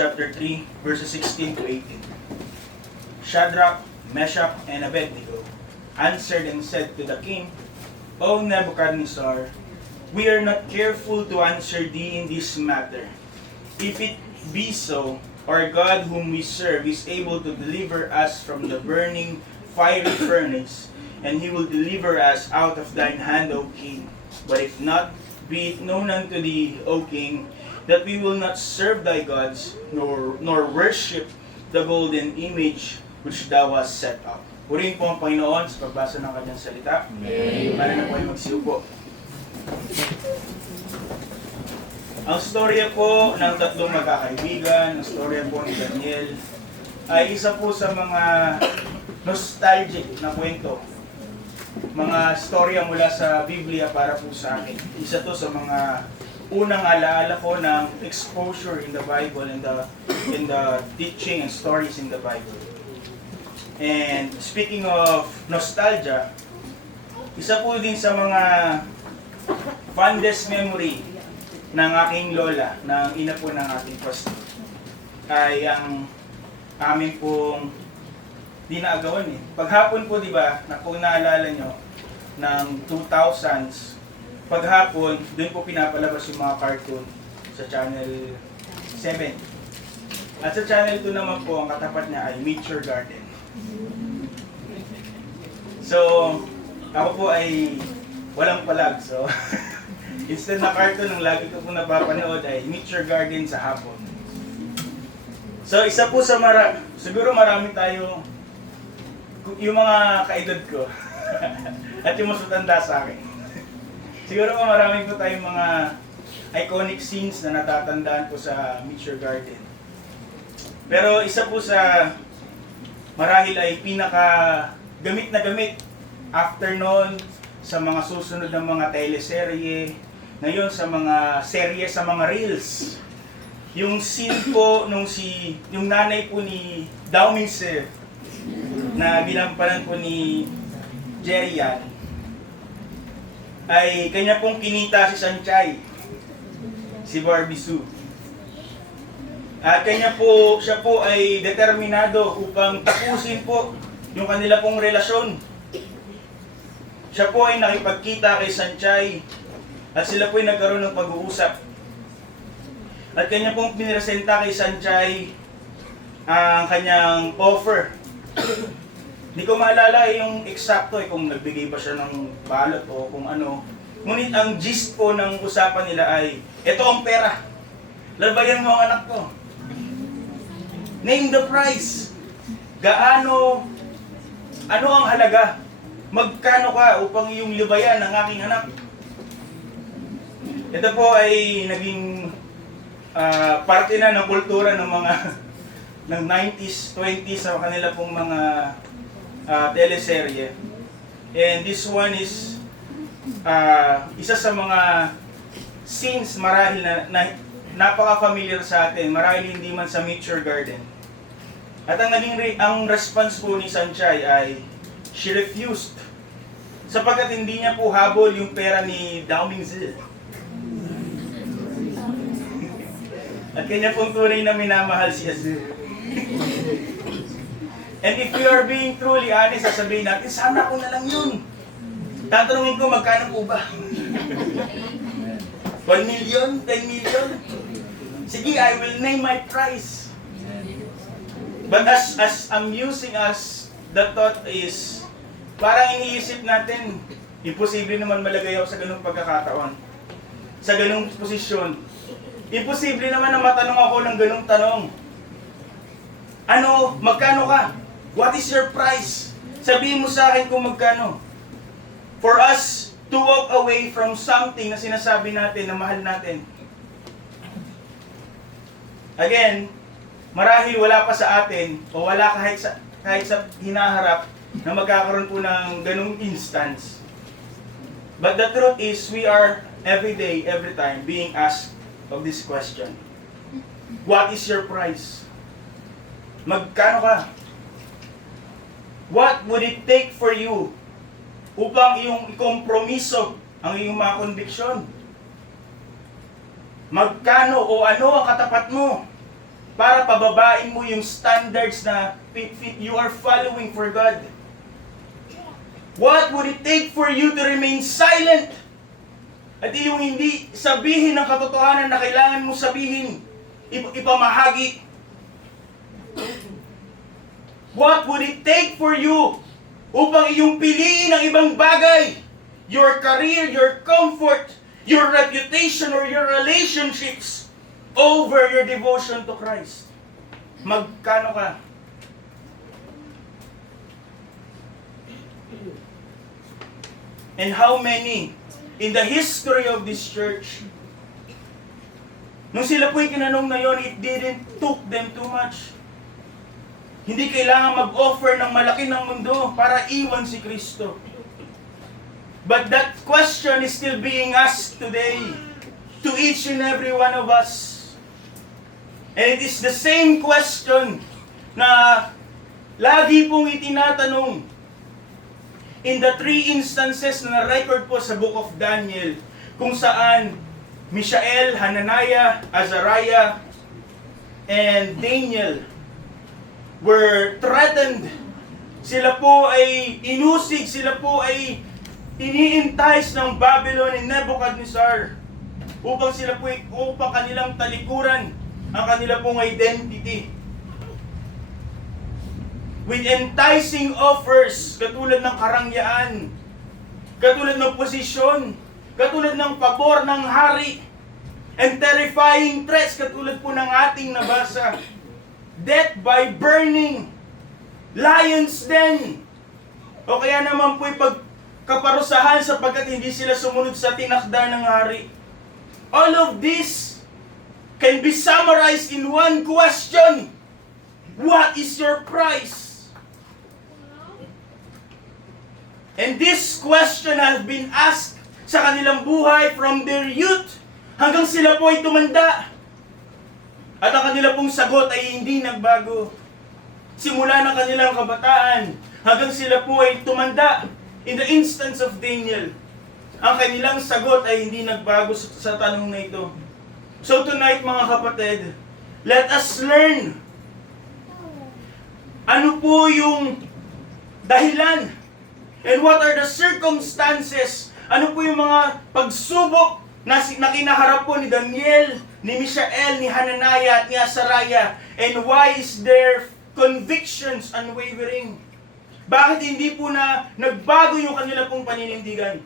chapter 3, verses 16 to 18. Shadrach, Meshach, and Abednego answered and said to the king, O Nebuchadnezzar, we are not careful to answer thee in this matter. If it be so, our God whom we serve is able to deliver us from the burning fiery furnace, and he will deliver us out of thine hand, O king. But if not, be it known unto thee, O king, that we will not serve thy gods, nor worship the golden image which thou hast set up. Purihin po ang Panginoon sa pagbasa ng kanyang salita. Amen. Para na po ay magsiupo. Ang storya po ng tatlong magkakaibigan, ang storya po ni Daniel, ay isa po sa mga nostalgic na kwento. Mga storya mula sa Biblia para po sa akin. Isa to sa mga unang alaala ko ng exposure in the Bible, in the teaching and stories in the Bible. And speaking of nostalgia, isa po din sa mga fondest memory ng aking lola, ng ina po ng ating pastor, ay ang aming pong dinaagawan eh. Paghapon po, di ba, na kung naalala nyo, ng 2000s, paghapon, doon po pinapalabas yung mga cartoon sa Channel 7. At sa Channel 2 naman po, ang katapat niya ay Meet Your Garden. So, ako po ay walang palag. So, instead na cartoon, ang lagi ko po napapanood ay Meet Your Garden sa hapon. So, isa po sa siguro marami tayo, yung mga kaedad ko, at yung mas matanda sa akin. Siguro po marami po tayong mga iconic scenes na natatandaan po sa Meet Your Garden. Pero isa po sa marahil ay pinaka gamit na gamit after noon sa mga susunod ng mga teleserye, ngayon sa mga serye, sa mga reels. Yung scene po nung yung nanay po ni Dao Mingse na ginampanan po ni Jerry Yan, ay kanya pong kinita si Sanchay, si Barbie Sue. At siya po ay determinado upang tapusin po yung kanila pong relasyon. Siya po ay nakipagkita kay Sanchay at sila po ay nagkaroon ng pag-uusap. At kanya pong piniresenta kay Sanchay ang kanyang offer. Hindi ko maalala yung eksakto kung nagbigay ba siya ng balot o kung ano. Ngunit ang gist po ng usapan nila ay, ito ang pera. Labayan mo ang anak ko. Name the price. Ano ang halaga? Magkano ka upang iyong libayan ang aking anak? Ito po ay naging parte na ng kultura ng mga ng 90s, 20s sa kanila pong mga teleserye. And this one is isa sa mga scenes marahil na napaka-familiar sa atin, marahil hindi man sa Meet Your Garden. At ang response po ni Sanchay ay, she refused. Sapagkat hindi niya po habol yung pera ni Dao Mingse. At kanya pong tunay na minamahal si Azir. And if we are being truly honest, sasabihin natin, sana ko na lang yun. Tatanungin ko, magkano po ba? 1 million? 10 million? Sige, I will name my price. But as amusing as the thought is, parang iniisip natin, imposible naman malagay ako sa ganung pagkakataon. Sa ganung posisyon. Imposible naman na matanong ako ng ganung tanong. Ano, magkano ka? What is your price? Sabihin mo sa akin kung magkano. For us to walk away from something na sinasabi natin na mahal natin. Again, marahil wala pa sa atin o wala kahit sa hinaharap na magkakaroon po ng ganung instance. But the truth is, we are every day, every time being asked of this question. What is your price? Magkano ka? What would it take for you upang iyong ikompromiso ang iyong mga konviksyon? Magkano o ano ang katapat mo para pababain mo yung standards na you are following for God? What would it take for you to remain silent? At yung hindi sabihin ng katotohanan na kailangan mo sabihin, ipamahagi. What would it take for you upang iyong piliin ang ibang bagay? Your career, your comfort, your reputation, or your relationships over your devotion to Christ. Magkano ka? And how many in the history of this church, nung sila po'y kinanong na yon, it didn't took them too much. Hindi kailangan mag-offer ng malaki ng mundo para iwan si Kristo. But that question is still being asked today to each and every one of us. And it is the same question na lagi pong itinatanong in the 3 instances na na-record po sa Book of Daniel, kung saan Mishael, Hananiah, Azariah, and Daniel were threatened. Sila po ay inusig, sila po ay iniintais ng Babylon ni Nebuchadnezzar upang kanilang talikuran ang kanila pong identity. With enticing offers, katulad ng karangyaan, katulad ng posisyon, katulad ng pabor ng hari, and terrifying threats, katulad po ng ating nabasa, death by burning, lions den, o kaya naman po'y pagkaparusahan sapagkat hindi sila sumunod sa tinakda ng hari. All of this can be summarized in one question: what is your price? And this question has been asked sa kanilang buhay from their youth hanggang sila po ay tumanda. At ang kanila pong sagot ay hindi nagbago. Simula ng kanilang kabataan hanggang sila po ay tumanda. In the instance of Daniel, ang kanilang sagot ay hindi nagbago sa tanong na ito. So tonight mga kapatid, let us learn ano po yung dahilan and what are the circumstances, ano po yung mga pagsubok na kinaharap po ni Daniel, ni Mishael, ni Hananiah, at ni Azariah, and why is their convictions unwavering? Bakit hindi po na nagbago yung kanila pong paninindigan?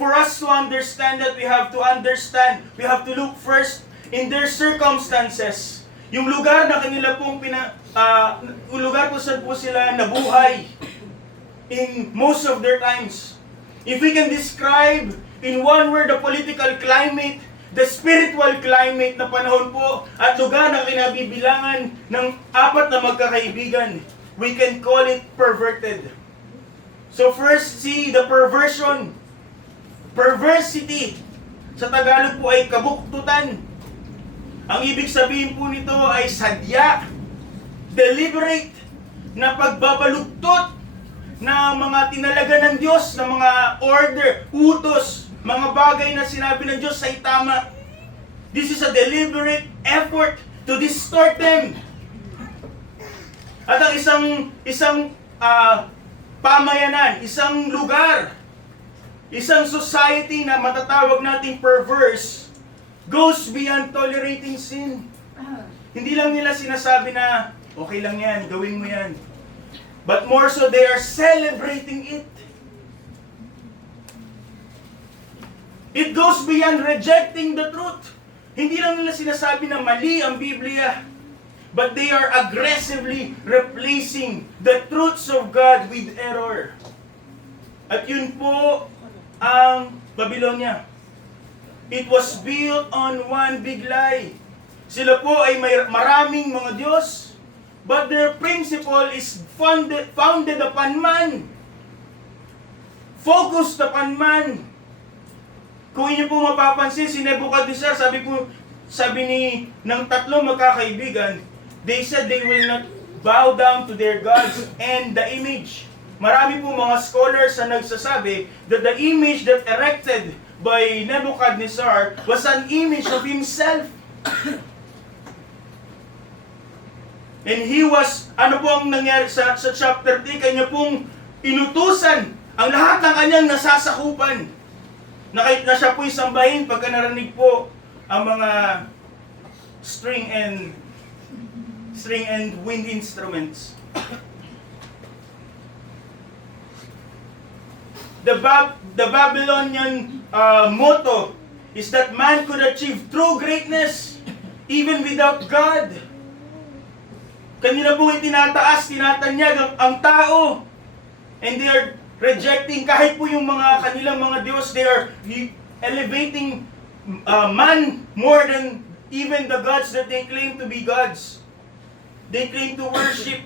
For us to understand that, we have to look first in their circumstances. Yung lugar na kanila pong lugar kung saan po sila nabuhay in most of their times. If we can describe in one word the political climate, the spiritual climate na panahon po at lugar na kinabibilangan ng 4 na magkakaibigan, we can call it perverted. So first, see the perversion. Perversity. Sa Tagalog po ay kabuktutan. Ang ibig sabihin po nito ay sadya, deliberate, na pagbabaluktot na mga tinalaga ng Diyos, na mga order, utos, mga bagay na sinabi ng Diyos ay tama. This is a deliberate effort to distort them. At ang isang pamayanan, isang lugar, isang society na matatawag nating perverse, goes beyond tolerating sin. Hindi lang nila sinasabi na, okay lang yan, gawin mo yan. But more so, they are celebrating it. It goes beyond rejecting the truth. Hindi lang nila sinasabi na mali ang Biblia, but they are aggressively replacing the truths of God with error. At yun po ang Babylonia. It was built on one big lie. Sila po ay may maraming mga Diyos, but their principle is founded upon man. Focused upon man. Kung inyo po mapapansin, si Nebuchadnezzar, sabi ng 3 magkakaibigan, they said they will not bow down to their gods and the image. Marami po mga scholars na nagsasabi that the image that erected by Nebuchadnezzar was an image of himself. And he was, ano po ang nangyari sa chapter 3? Kanya pong inutusan ang lahat ng kanyang nasasakupan. Na kahit na siya po'y sambahin, pagka narinig po ang mga string and wind instruments. The Babylonian motto is that man could achieve true greatness even without God. Kanila pong itinataas, tinatanyag ang tao. And they are rejecting kahit po yung mga kanilang mga Diyos. They are elevating man more than even the gods that they claim to be gods. They claim to worship.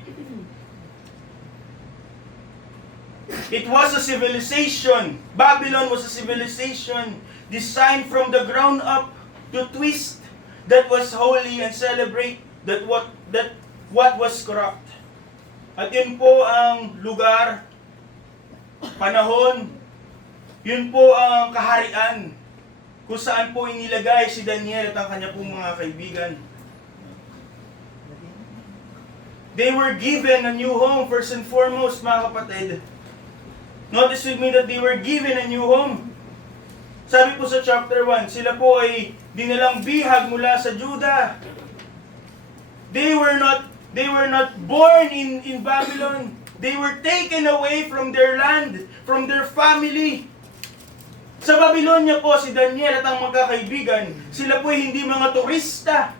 It was a civilization. Babylon was a civilization designed from the ground up to twist that was holy and celebrate that what was corrupt. At yun po ang lugar, panahon, yun po ang kaharian kung saan po inilagay si Daniel at ang kanya pong mga kaibigan. They were given a new home, first and foremost, mga kapatid. Notice with me that they were given a new home. Sabi po sa chapter 1, sila po ay dinalang bihag mula sa Juda. They were not born in Babylon. They were taken away from their land, from their family. Sa Babylonia po, si Daniel at ang magkakaibigan, sila po ay hindi mga turista.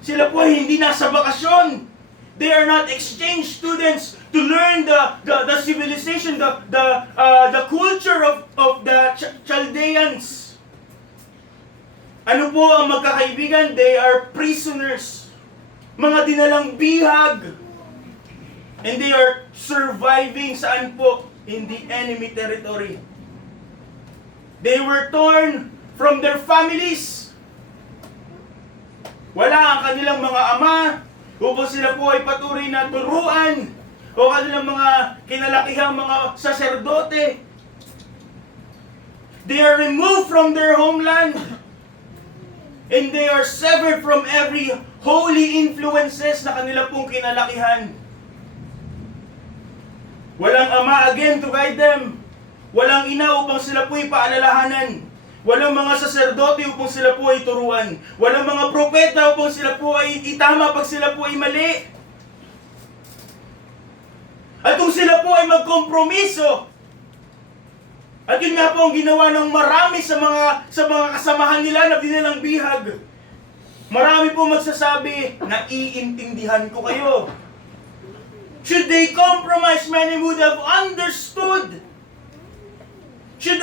Sila po ay hindi nasa bakasyon. They are not exchange students to learn the civilization, the culture of the Chaldeans. Ano po ang magkakaibigan? They are prisoners. Mga dinalang bihag. And they are surviving saan po? In the enemy territory. They were torn from their families. Wala ang kanilang mga ama, upang sila po ay patuloy na turuan, o kanilang mga kinalakihang mga saserdote. They are removed from their homeland, and they are severed from every holy influences na kanila pong kinalakihan. Walang ama again to guide them. Walang ina upang sila po ay paalalahanan. Walang mga saserdote upang sila po ay turuan. Walang mga propeta upang sila po ay itama pag sila po ay mali. At kung sila po ay magkompromiso, at yun nga po ang ginawa ng marami sa mga kasamahan nila na dinilang bihag. Marami po magsasabi, naiintindihan ko kayo. Should they compromise, many would have understood. Should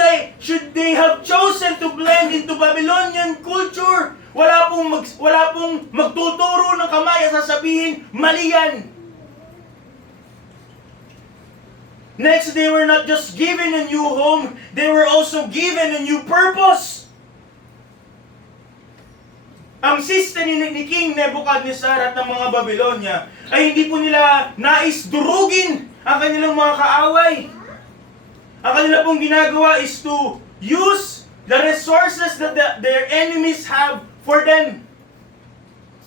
they have chosen to blend into Babylonian culture? Wala pong magtuturo ng kamay at sasabihin, mali yan. Next, they were not just given a new home, they were also given a new purpose. Ang system ni King Nebuchadnezzar at ng mga Babylonia ay hindi po nila nais durugin ang kanilang mga kaaway. Ang kanila pong ginagawa is to use the resources that their enemies have for them.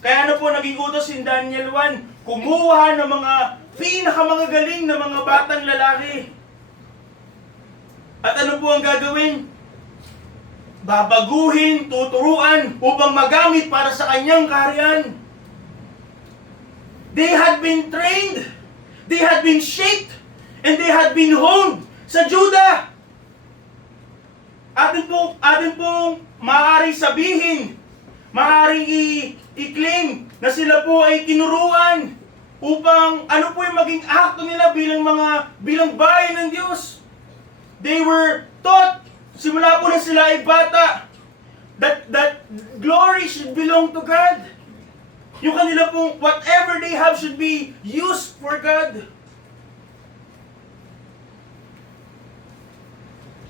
Kaya ano po naging utos in Daniel 1? Kumuha ng mga pinakamagagaling na mga batang lalaki. At ano po ang gagawin? Babaguhin, tuturuan upang magamit para sa kanyang kaharian. They had been trained, they had been shaped, and they had been honed sa Juda. Atin pong maaaring sabihin, maaaring i-claim na sila po ay tinuruan upang ano po yung maging akto nila bilang bayan ng Diyos. They were taught, simula po na sila ay bata, that glory should belong to God. Yung kanila pong whatever they have should be used for God.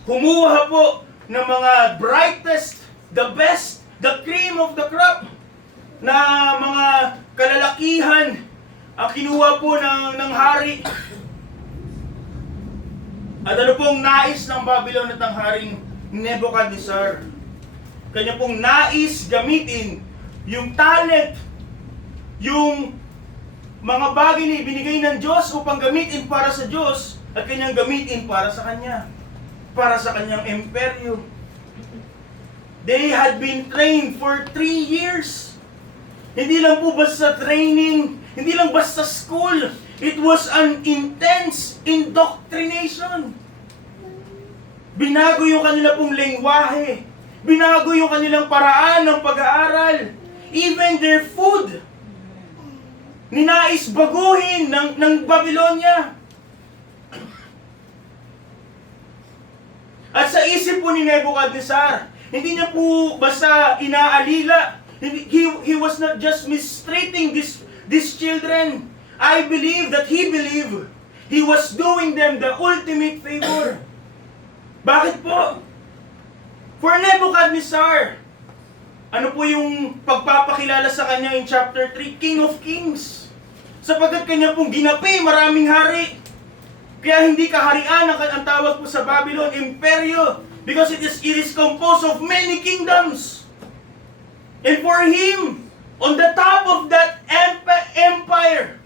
Kumuha po ng mga brightest, the best, the cream of the crop na mga kalalakihan ang kinuha po ng hari. At ano pong nais ng Babylon at ng haring Nebuchadnezzar? Kanya pong nais gamitin yung talent, yung mga bagay na ibinigay ng Diyos upang gamitin para sa Diyos at kanyang gamitin para sa Kanya, para sa kanyang imperyo. They had been trained for 3 years. Hindi lang po basta training, hindi lang basta school. It was an intense indoctrination. Binago yung kanila pong lengwahe. Binago yung kanilang paraan ng pag-aaral. Even their food. Ninais baguhin ng Babylonia. At sa isip po ni Nebuchadnezzar, hindi niya po basta inaalila. He was not just mistreating these children. I believe that he believed he was doing them the ultimate favor. Bakit po? For Nebuchadnezzar, ano po yung pagpapakilala sa kanya in chapter 3? King of Kings. Sapagkat kanya pong ginapi maraming hari. Kaya hindi kaharian ang tawag po sa Babylon, imperyo. Because it is composed of many kingdoms. And for him, on the top of that empire,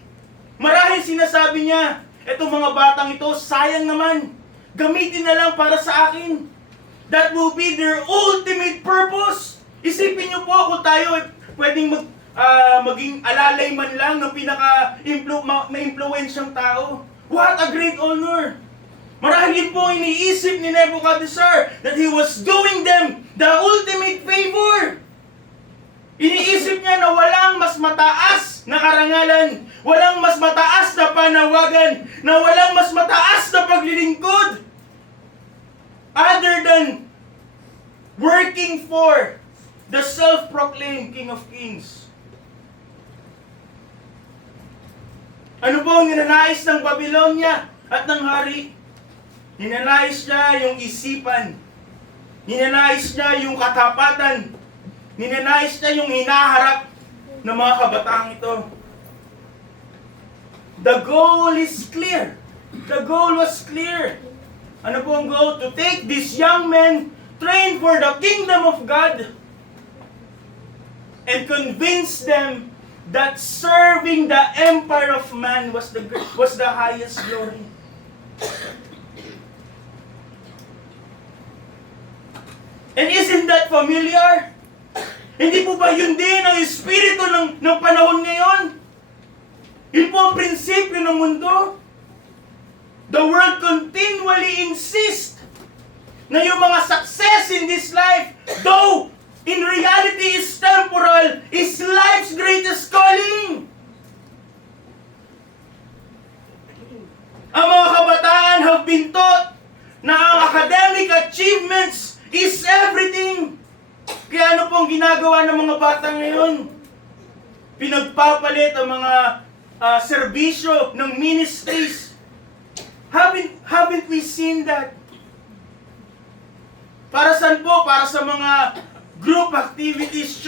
marahil sinasabi niya, etong mga batang ito, sayang naman, gamitin na lang para sa akin. That will be their ultimate purpose. Isipin niyo po kung tayo pwedeng maging alalay man lang ng pinaka-ma-influensyang tao. What a great honor! Marahil po iniisip ni Nebuchadnezzar that he was doing them the ultimate favor. Iniisip niya na walang mas mataas na karangalan, walang mas mataas na panawagan, na walang mas mataas na paglilingkod other than working for the self-proclaimed King of Kings. Ano po ang ninanais ng Babylonia at ng hari? Ninanais niya yung isipan. Ninanais niya yung katapatan. Ninanais niya yung hinaharap ng mga kabataang ito. The goal is clear. The goal was clear. Ano po ang goal? To take these young men trained for the kingdom of God and convince them that serving the empire of man was the highest glory. And isn't that familiar? Hindi po ba yun din ang espiritu ng panahon ngayon? Yun po ang prinsipyo ng mundo. The world continually insists na yung mga success in this life, though in reality is temporal, is life's greatest calling. Ang mga kabataan have been taught na ang academic achievements is everything. Kaya ano pong ginagawa ng mga bata ngayon? Pinagpapalit ang mga serbisyo ng ministries. Haven't we seen that? Para saan po? Para sa mga group activities,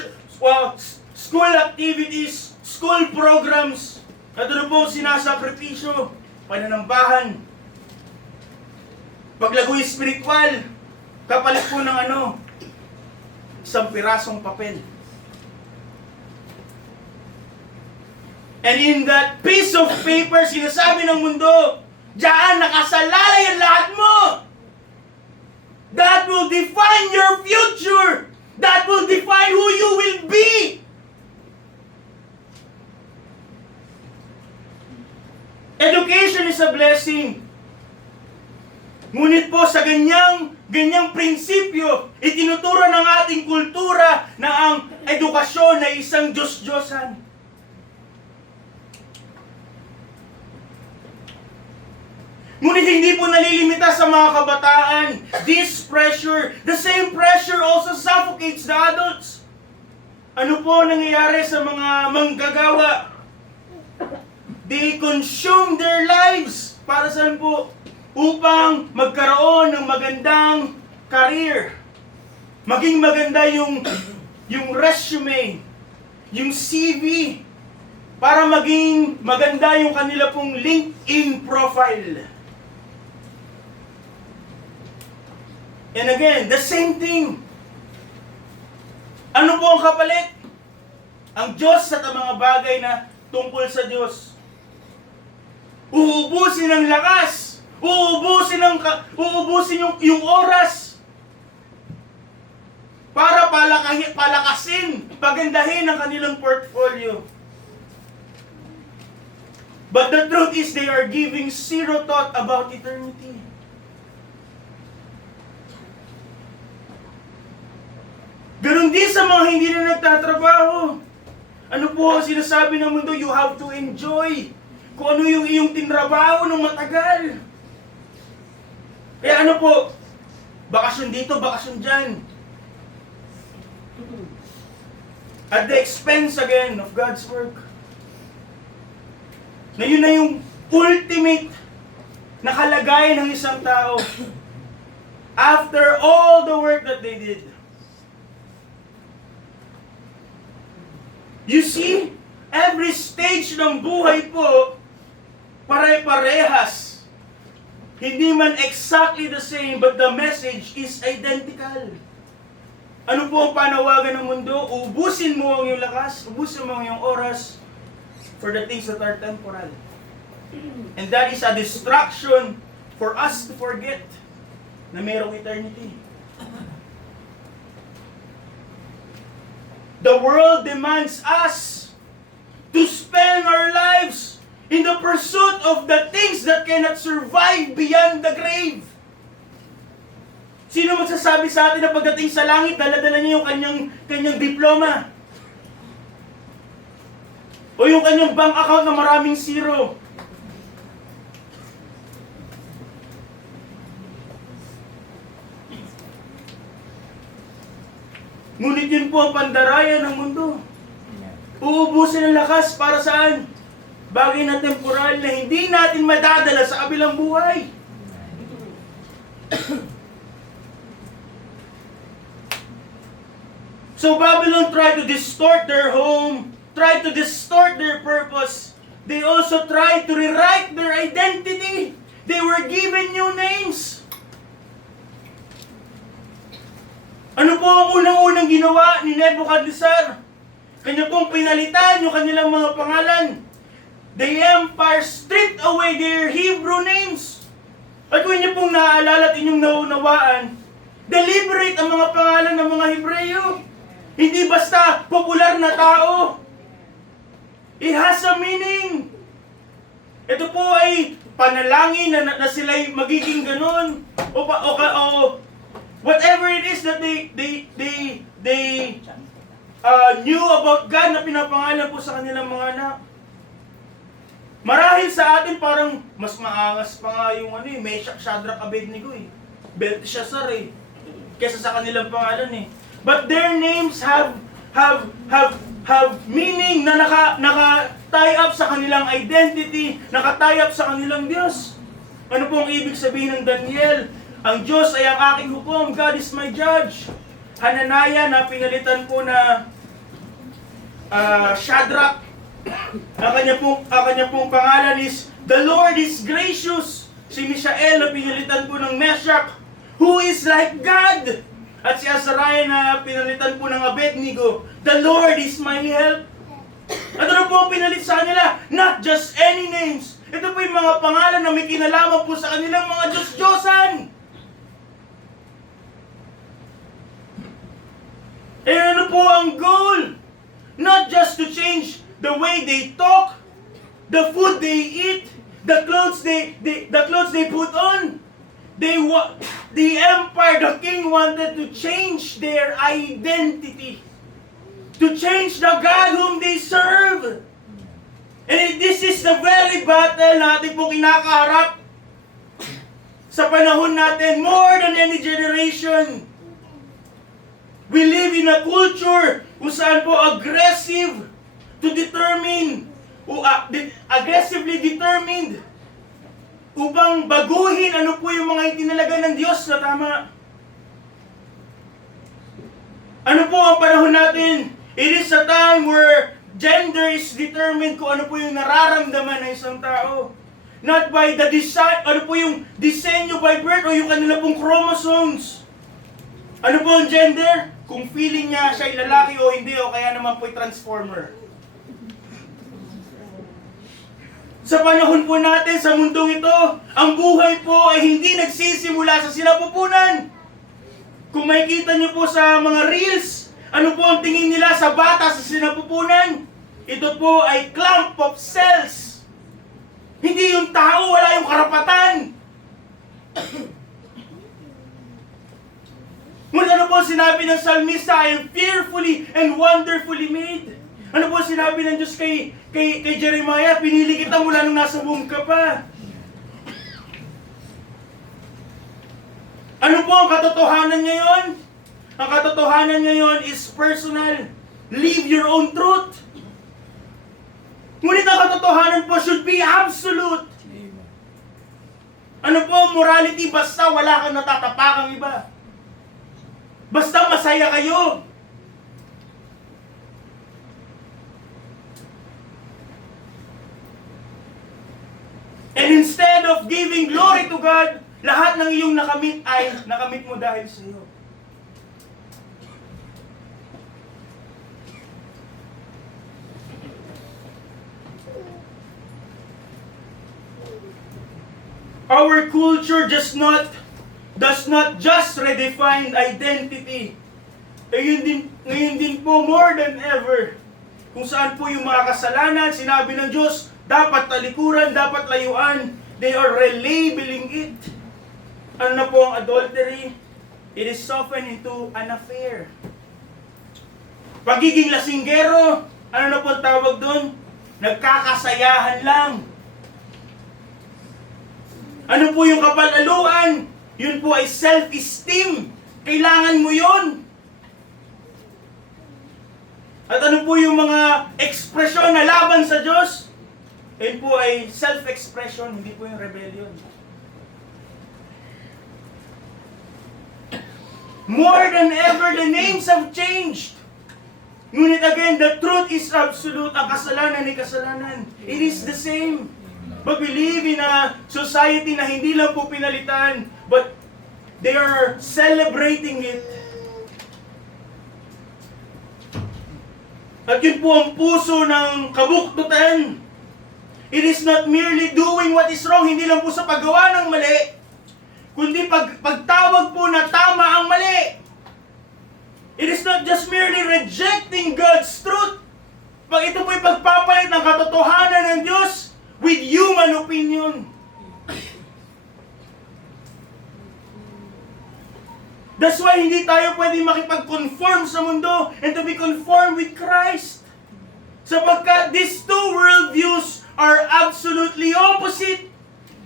school activities, school programs. At ano po sinasakripisyo? Pananambahan. Paglagoy spiritual. Kapalit po ng isang pirasong papel. And in that piece of paper, sinasabi ng mundo, diyan nakasalalay ang lahat mo. That will define your future. That will define who you will be. Education is a blessing. Ngunit po sa ganyang prinsipyo, itinuturo ng ating kultura na ang edukasyon ay isang Diyos-Diyosan. Ngunit hindi po nalilimita sa mga kabataan. This pressure, the same pressure also suffocates the adults. Ano po nangyayari sa mga manggagawa? They consume their lives. Para saan po? Upang magkaroon ng magandang career. Maging maganda yung resume, yung CV, para maging maganda yung kanila pong LinkedIn profile. And again, the same thing. Ano po ang kapalit? Ang Diyos at ang mga bagay na tungkol sa Diyos. uubusin ng lakas, uubusin yung oras para palakasin, pagandahin ang kanilang portfolio. But the truth is they are giving zero thought about eternity. Ganon din sa mga hindi na nagtatrabaho. Ano po ang sinasabi ng mundo? You have to enjoy kung ano yung iyong tinrabaho ng matagal. Kaya ano po, bakasyon dito, bakasyon dyan. At the expense again of God's work. Na yun na yung ultimate na kalagayan ng isang tao. After all the work that they did. You see, every stage ng buhay po, pare-parehas. Hindi man exactly the same, but the message is identical. Ano po ang panawagan ng mundo? Ubusin mo ang iyong lakas, ubusin mo ang iyong oras for the things that are temporal. And that is a distraction for us to forget na mayroong eternity. The world demands us to spend our lives in the pursuit of the things that cannot survive beyond the grave. Sino magsasabi sa atin na pagdating sa langit, dala-dala niya yung kanyang diploma? O yung kanyang bank account na maraming zero? Ngunit yun po ang pandaraya ng mundo. Uubusin ang lakas para saan? Bagay na temporal na hindi natin madadala sa kabilang buhay. So Babylon tried to distort their home, tried to distort their purpose. They also tried to rewrite their identity. They were given new names. Ano po ang unang-unang ginawa ni Nebuchadnezzar? Kanya pong pinalitan yung kanilang mga pangalan. The empire stripped away their Hebrew names. At kung inyo pong naaalala at inyong naunawaan, deliberate ang mga pangalan ng mga Hebreyo. Hindi basta popular na tao. It has a meaning. Ito po ay panalangin na sila'y magiging ganun. O whatever it is that they knew about God na pinapangalan po sa kanilang mga anak. Marahil sa atin parang mas maangas pa nga yung Meshach, Shadrach, Abednego Belteshazzar kesa sa kanilang pangalan But their names have meaning na naka-tie up sa kanilang identity, naka-tie up sa kanilang Diyos. Ano po ang ibig sabihin ng Daniel? Ang Diyos ay ang aking hukom, God is my judge. Hananiah na pinalitan po na Shadrach. Ang kanya pong pangalan is The Lord is gracious. Si Mishael na pinalitan po ng Meshach, who is like God. At si Azariah na pinalitan po ng Abednego, The Lord is my help. At ano po ang pinalit sa kanila? Not just any names. Ito po yung mga pangalan na may kinalaman po sa kanilang mga Diyos-Diyosan. Eh ano po ang goal? Not just to change the way they talk, the food they eat, the clothes they put on. The empire, the king wanted to change their identity, to change the God whom they serve. And this is the very battle natin po kinakaharap sa panahon natin more than any generation. We live in a culture kung saan po aggressive to determine, aggressively determined upang baguhin ano po yung mga itinalaga ng Diyos na tama. Ano po ang panahon natin? It is a time where gender is determined kung ano po yung nararamdaman ng isang tao. Not by the design, ano po yung disenyo by birth o yung kanila pong chromosomes. Ano po ang gender? Kung feeling niya siya ay lalaki o hindi o kaya naman po ay transformer. Sa panahon po natin sa mundong ito, ang buhay po ay hindi nagsisimula sa sinapupunan. Kung makikita niyo po sa mga reels, ano po ang tingin nila sa bata sa sinapupunan? Ito po ay clump of cells. Hindi yung tao, wala yung karapatan. Ngunit ano po sinabi ng salmista, I am fearfully and wonderfully made. Ano po sinabi ng Diyos kay Jeremiah? Pinili kita mula nung nasa womb ka pa. Ano po ang katotohanan ngayon? Ang katotohanan ngayon is personal. Live your own truth. Ngunit ang katotohanan po should be absolute. Ano po ang morality? Basta wala kang natatapakang iba. Basta masaya kayo. And instead of giving glory to God, lahat ng iyong nakamit ay nakamit mo dahil sa iyo. Our culture does not just redefine identity. Ngayon din po, more than ever, kung saan po yung mga kasalanan, sinabi ng Diyos, dapat talikuran, dapat layuan. They are relabeling it. Ano na po ang adultery? It is softened into an affair. Pagiging lasinggero, ano na po ang tawag doon? Nagkakasayahan lang. Ano po yung kapalaluan? Yun po ay self-esteem. Kailangan mo yun. At ano po yung mga ekspresyon na laban sa Diyos? Yun po ay self-expression, hindi po yung rebellion. More than ever, the names have changed. Ngunit again, the truth is absolute. Ang kasalanan ay kasalanan. It is the same. But we live in a society na hindi lang po pinalitan, but they are celebrating it. At yun po ang puso ng kabuktutan. It is not merely doing what is wrong, hindi lang po sa paggawa ng mali, kundi pagtawag po na tama ang mali. It is not just merely rejecting God's truth. Pag ito po ay pagpapalit ng katotohanan ng Diyos with human opinion. That's why hindi tayo pwede makipag-conform sa mundo and to be conformed with Christ. Sapagkat these two worldviews are absolutely opposite.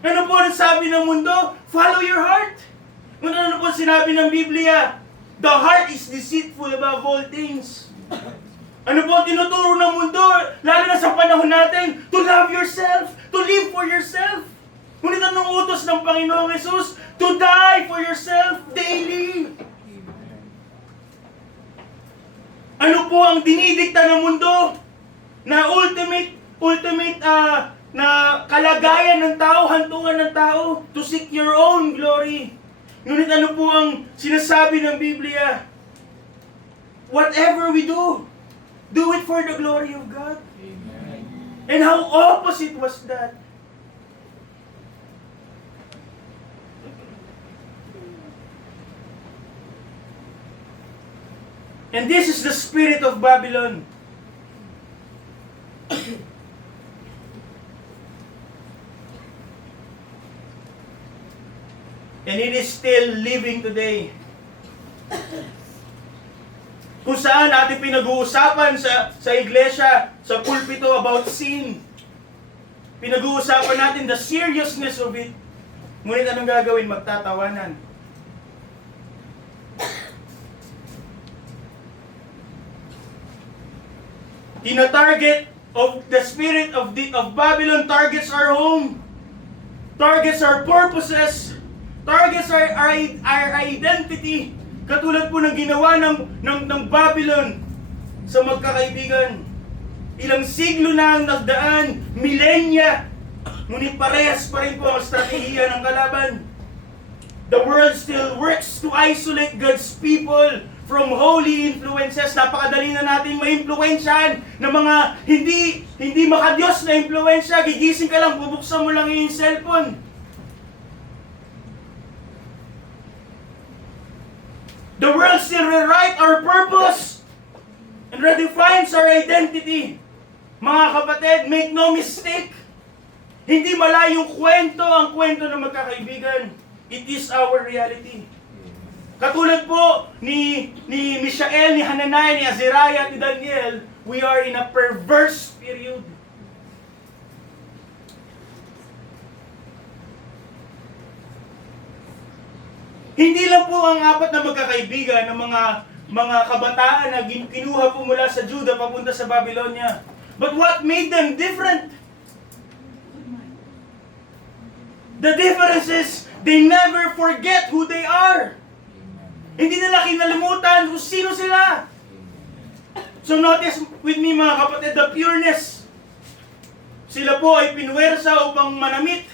Ano po ang sabi ng mundo? Follow your heart. Ano po sinabi ng Biblia? The heart is deceitful above all things. Ano po ang tinuturo ng mundo? Lalo na sa panahon natin, to love yourself, to live for yourself. Ngunit anong utos ng Panginoong Jesus? To die for yourself daily. Ano po ang dinidikta ng mundo? Na ultimate na kalagayan ng tao, hantungan ng tao, to seek your own glory. Ngunit ano po ang sinasabi ng Biblia? Whatever we do it for the glory of God. Amen. And how opposite was that? And this is the spirit of Babylon. And it is still living today. Kung saan natin pinag-uusapan sa iglesia, sa pulpito about sin. Pinag-uusapan natin the seriousness of it. Ngunit anong gagawin? Magtatawanan. Tina-target of the spirit of Babylon targets our home. Targets our purposes. Targets our identity. Katulad po ng ginawa ng Babylon sa magkakaibigan. Ilang siglo na ang nagdaan, milenya, ngunit parehas pa rin po ang strategiya ng kalaban. The world still works to isolate God's people from holy influences. Napakadali na natin maimpluwensyahan ng mga hindi makadiyos na impluwensya. Gigising ka lang, bubuksan mo lang yung cellphone. The world still rewrite our purpose and redefines our identity. Mga kapatid, make no mistake. Hindi malayong kwento ang kwento ng magkakaibigan. It is our reality. Katulad po ni Mishael, ni Hananiah, ni Azariah, at ni Daniel, we are in a perverse period. Hindi lang po ang apat na magkakaibigan ng mga kabataan na kinuha po mula sa Juda papunta sa Babylonia. But what made them different? The difference is, they never forget who they are. Hindi nila kinalimutan kung sino sila. So notice with me mga kapatid, the pureness. Sila po ay pinuwersa upang manamit,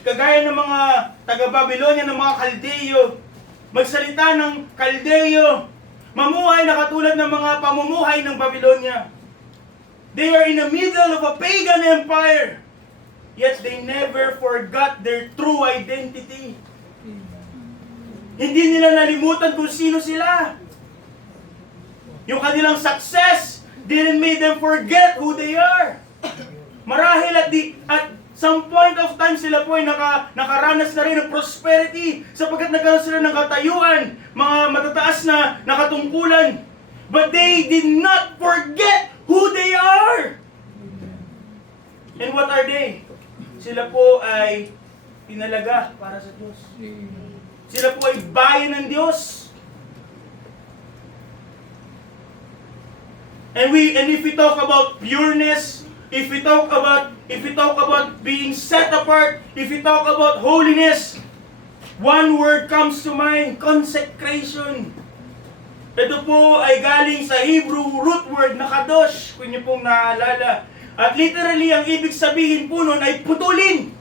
kagaya ng mga taga-Babylonia, ng mga Kaldeyo. Magsalita ng Kaldeyo. Mamuhay na katulad ng mga pamumuhay ng Babylonia. They are in the middle of a pagan empire. Yet they never forgot their true identity. Hindi nila nalimutan kung sino sila. Yung kanilang success didn't make them forget who they are. Marahil at some point of time sila po ay nakaranas na rin ng prosperity sapagkat nagkaroon sila ng katayuan, mga matataas na nakatungkulan. But they did not forget who they are. And what are they? Sila po ay pinalaga para sa Diyos. Sila po ay bayan ng Diyos. And if we talk about pureness, if we talk about being set apart, if we talk about holiness, one word comes to mind: consecration. Ito po ay galing sa Hebrew root word na kadosh, kung niyo pong naalala. At literally, ang ibig sabihin po nun ay putulin.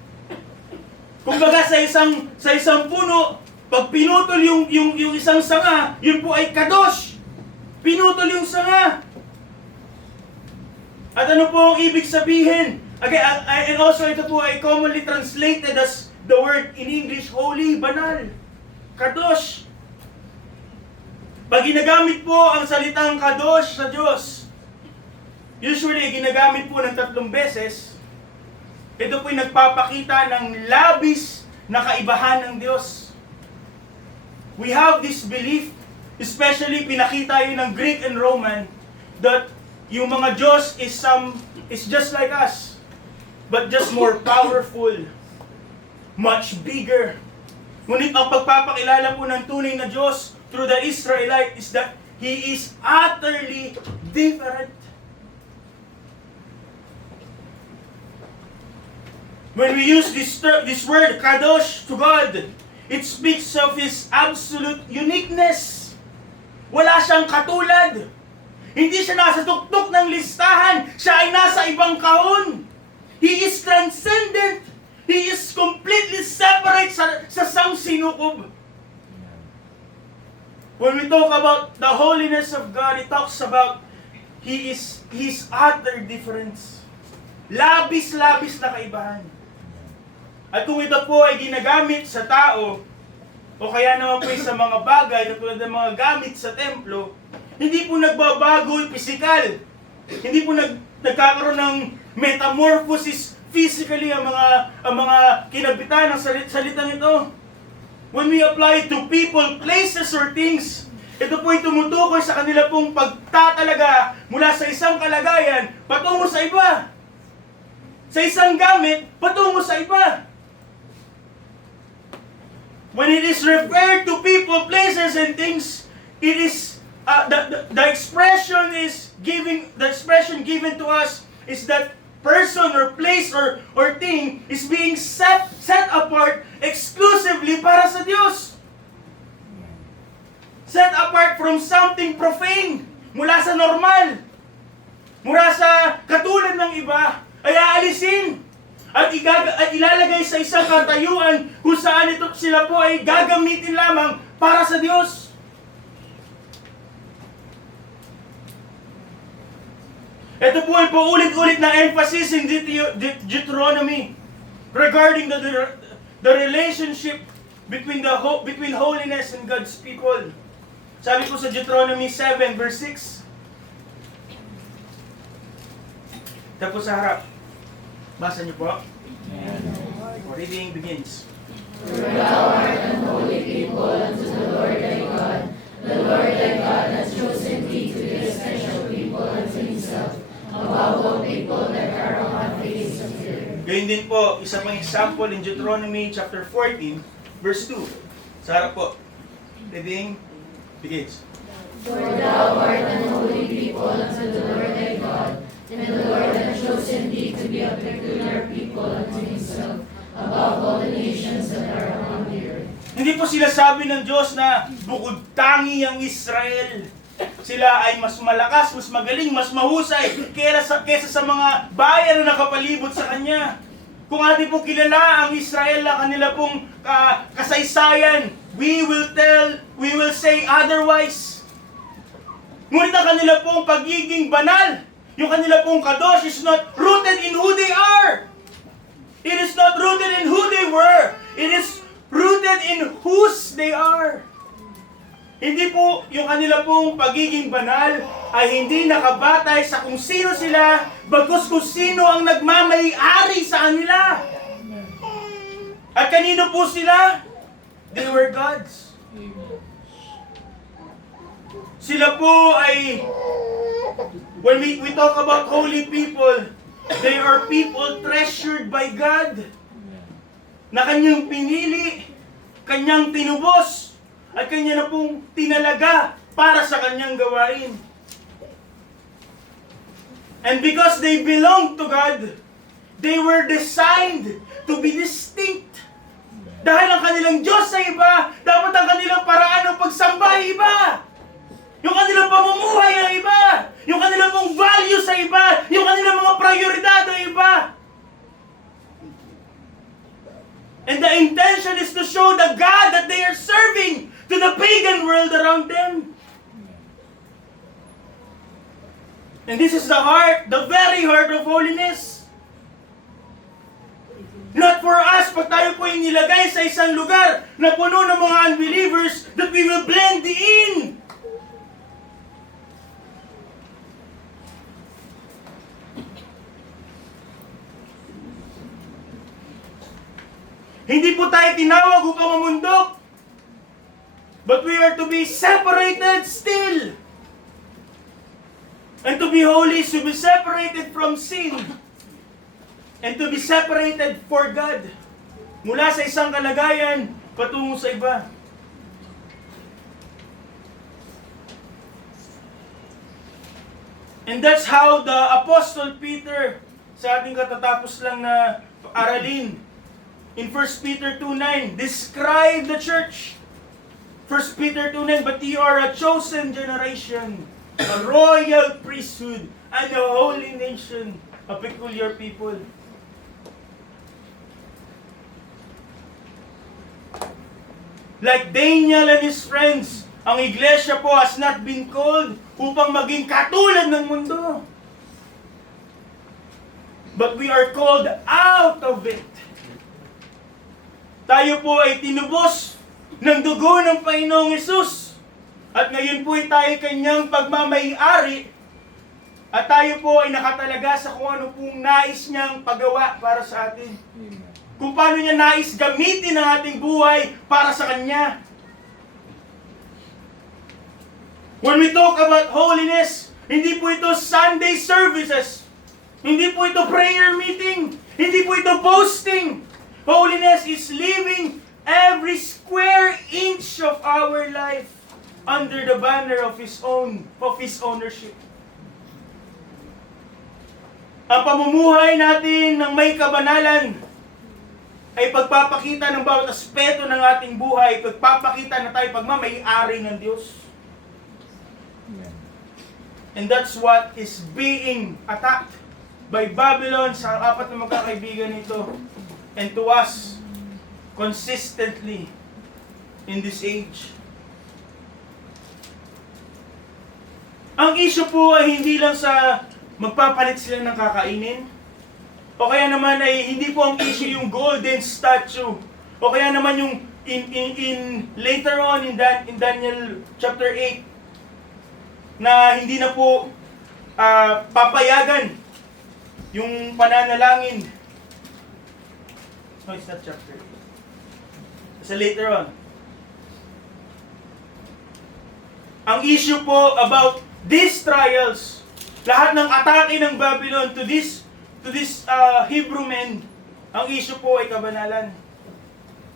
Kumbaga sa isang puno, pag pinutol yung isang sanga, yun po ay kadosh. Pinutol yung sanga. At ano po ang ibig sabihin? Okay, and also ito po ay commonly translated as the word in English, holy, banal. Kadosh. Pag ginagamit po ang salitang kadosh sa Diyos, usually ginagamit po ng 3 beses, ito po'y nagpapakita ng labis na kaibahan ng Diyos. We have this belief, especially pinakita yun ng Greek and Roman, that yung mga Diyos is just like us, but just more powerful, much bigger. Ngunit ang pagpapakilala po ng tunay na Diyos through the Israelite is that He is utterly different. When we use this word, kadosh, to God, it speaks of His absolute uniqueness. Wala siyang katulad. Hindi siya nasa tuktok ng listahan. Siya ay nasa ibang kahon. He is transcendent. He is completely separate sa sangsinukob. When we talk about the holiness of God, it talks about His utter difference. Labis-labis na kaibahan. At kung ito po ay ginagamit sa tao, o kaya naman po sa mga bagay na tulad ng mga gamit sa templo, hindi po nagbabago yung physical. Hindi po nagkakaroon ng metamorphosis physically ang mga kinabitan ng salitang ito. When we apply it to people, places, or things, ito po ay tumutukoy sa kanila pong pagtatalaga mula sa isang kalagayan patungo sa iba. Sa isang gamit, patungo sa iba. When it is referred to people, places, and things, it is the expression given to us is that person or place or thing is being set apart exclusively para sa Diyos. Set apart from something profane, mula sa normal, mula sa katulad ng iba, ay aalisin at ilalagay sa isang katayuan kung saan sila po ay gagamitin lamang para sa Diyos. Ito po ay paulit-ulit na emphasis in Deuteronomy regarding the relationship between holiness and God's people. Sabi po sa Deuteronomy 7 verse 6. Tapos sa harap. Basa niyo po. Reading begins. For thou art an holy people unto the Lord thy God. The Lord thy God has chosen thee to be a special people unto himself, above all people that are on the face of the earth. Gayun din po, isa pang example in Deuteronomy chapter 14, verse 2. Sa harap po. Reading begins. For thou art an holy people unto the Lord thy God, and the Lord hath chosen thee to be a peculiar people unto himself, above all the nations that are upon the earth. Hindi po sila sabi ng Diyos na bukod tangi ang Israel. Sila ay mas malakas, mas magaling, mas mahusay kaysa sa mga bayan na nakapalibot sa Kanya. Kung ating pong kilala ang Israel na kanila pong kasaysayan, we will say otherwise. Ngunit ang kanila pong pagiging banal, yung kanila pong kadosh is not rooted in who they are. It is not rooted in who they were. It is rooted in whose they are. Hindi po yung kanila pong pagiging banal ay hindi nakabatay sa kung sino sila, bagkus kung sino ang nagmamay-ari sa kanila. At kanino po sila? They were God's. Sila po ay, when we talk about holy people, they are people treasured by God, na Kanyang pinili, Kanyang tinubos, at Kanya na pong tinalaga para sa Kanyang gawain. And because they belong to God, they were designed to be distinct. Dahil ang kanilang Diyos ay iba, dapat ang kanilang paraan ng pagsamba ay iba. Yung kanilang pamumuhay ay iba. Yung kanilang pong values ay iba. Yung kanilang mga prioridad ay iba. And the intention is to show the God that they are serving to the pagan world around them. And this is the heart, the very heart of holiness. Not for us, pag tayo po ay nilagay sa isang lugar na puno ng mga unbelievers, that we will blend in. Hindi po tayo tinawag upang mamundok. But we are to be separated still. And to be holy is to be separated from sin. And to be separated for God. Mula sa isang kalagayan, patungo sa iba. And that's how the Apostle Peter, sa ating katatapos lang na aralin, in 1 Peter 2:9, describe the church. 1 Peter 2:9, but you are a chosen generation, a royal priesthood, and a holy nation, a peculiar people. Like Daniel and his friends, ang iglesia po has not been called upang maging katulad ng mundo. But we are called out of it. Tayo po ay tinubos ng dugo ng Panginoong Hesus. At ngayon po ay tayo Kanyang pagmamay-ari. At tayo po ay nakatalaga sa kung ano pong nais niyang pagawa para sa atin. Kung paano niya nais gamitin ang ating buhay para sa Kanya. When we talk about holiness, hindi po ito Sunday services. Hindi po ito prayer meeting. Hindi po ito boasting. Holiness is living every square inch of our life under the banner of His ownership. Ang pamumuhay natin ng may kabanalan ay pagpapakita ng bawat aspeto ng ating buhay, pagpapakita na tayo pagmamay-ari ng Diyos. And that's what is being attacked by Babylon sa apat na magkakaibigan nito. And to us, consistently in this age. Ang issue po ay hindi lang sa magpapalit sila ng kakainin. O kaya naman ay hindi po ang issue yung golden statue. O kaya naman yung in later on in Daniel chapter 8 na hindi na po papayagan yung pananalangin. No, it's not chapter 8. It's later on. Ang issue po about these trials, lahat ng atake ng Babylon to this Hebrew men, ang issue po ay kabanalan.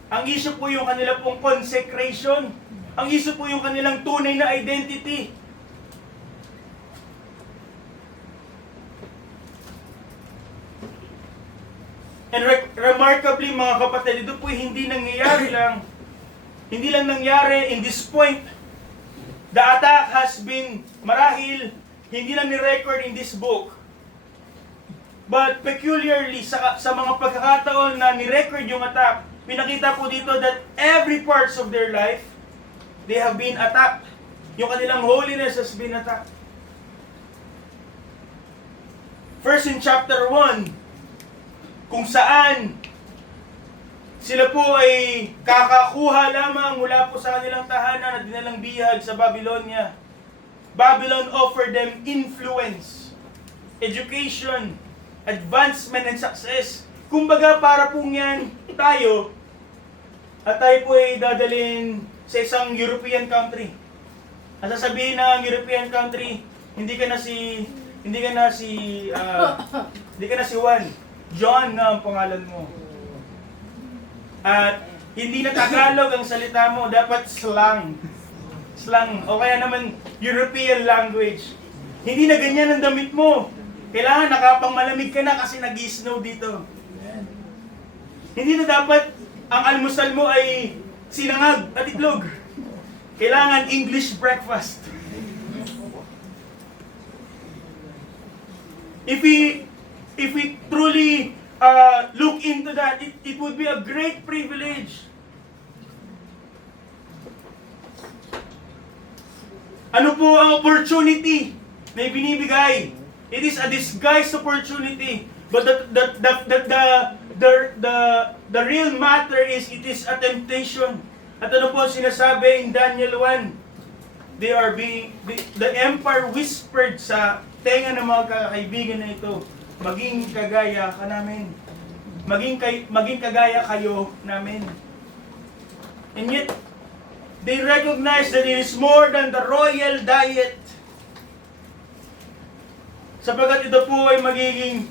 Ang issue po yung kanila pong consecration. Ang issue po yung kanilang tunay na identity. And remarkably mga kapatid, ito po hindi nangyayari lang. Hindi lang nangyari in this point. The attack has been, marahil, hindi lang ni-record in this book. But peculiarly, sa mga pagkakataon na ni-record yung attack, pinakita po dito that every parts of their life, they have been attacked. Yung kanilang holiness has been attacked. First in chapter 1, kung saan sila po ay kakakuha lamang mula po sa kanilang tahanan at dinalang bihag sa Babylonia. Babylon offered them influence, education, advancement, and success. Kumbaga para po yan tayo, at tayo po ay dadalhin sa isang European country. At sasabihin ng European country, hindi ka na si Juan. John na ang pangalan mo. At hindi na Tagalog ang salita mo, dapat slang. Slang. O kaya naman European language. Hindi na ganyan ang damit mo. Kailangan nakapang malamig ka na kasi nag-snow dito. Hindi na dapat ang almusal mo ay sinangag at itlog. Kailangan English breakfast. If we truly look into that, it would be a great privilege. Ano po ang opportunity na ibinibigay? It is a disguised opportunity. But the real matter is it is a temptation. At ano po sinasabi in Daniel 1? The empire whispered sa tenga ng mga kaibigan na ito, maging kagaya ka namin. Maging kagaya kayo namin. And yet, they recognize that it is more than the royal diet. Sapagat ito po ay magiging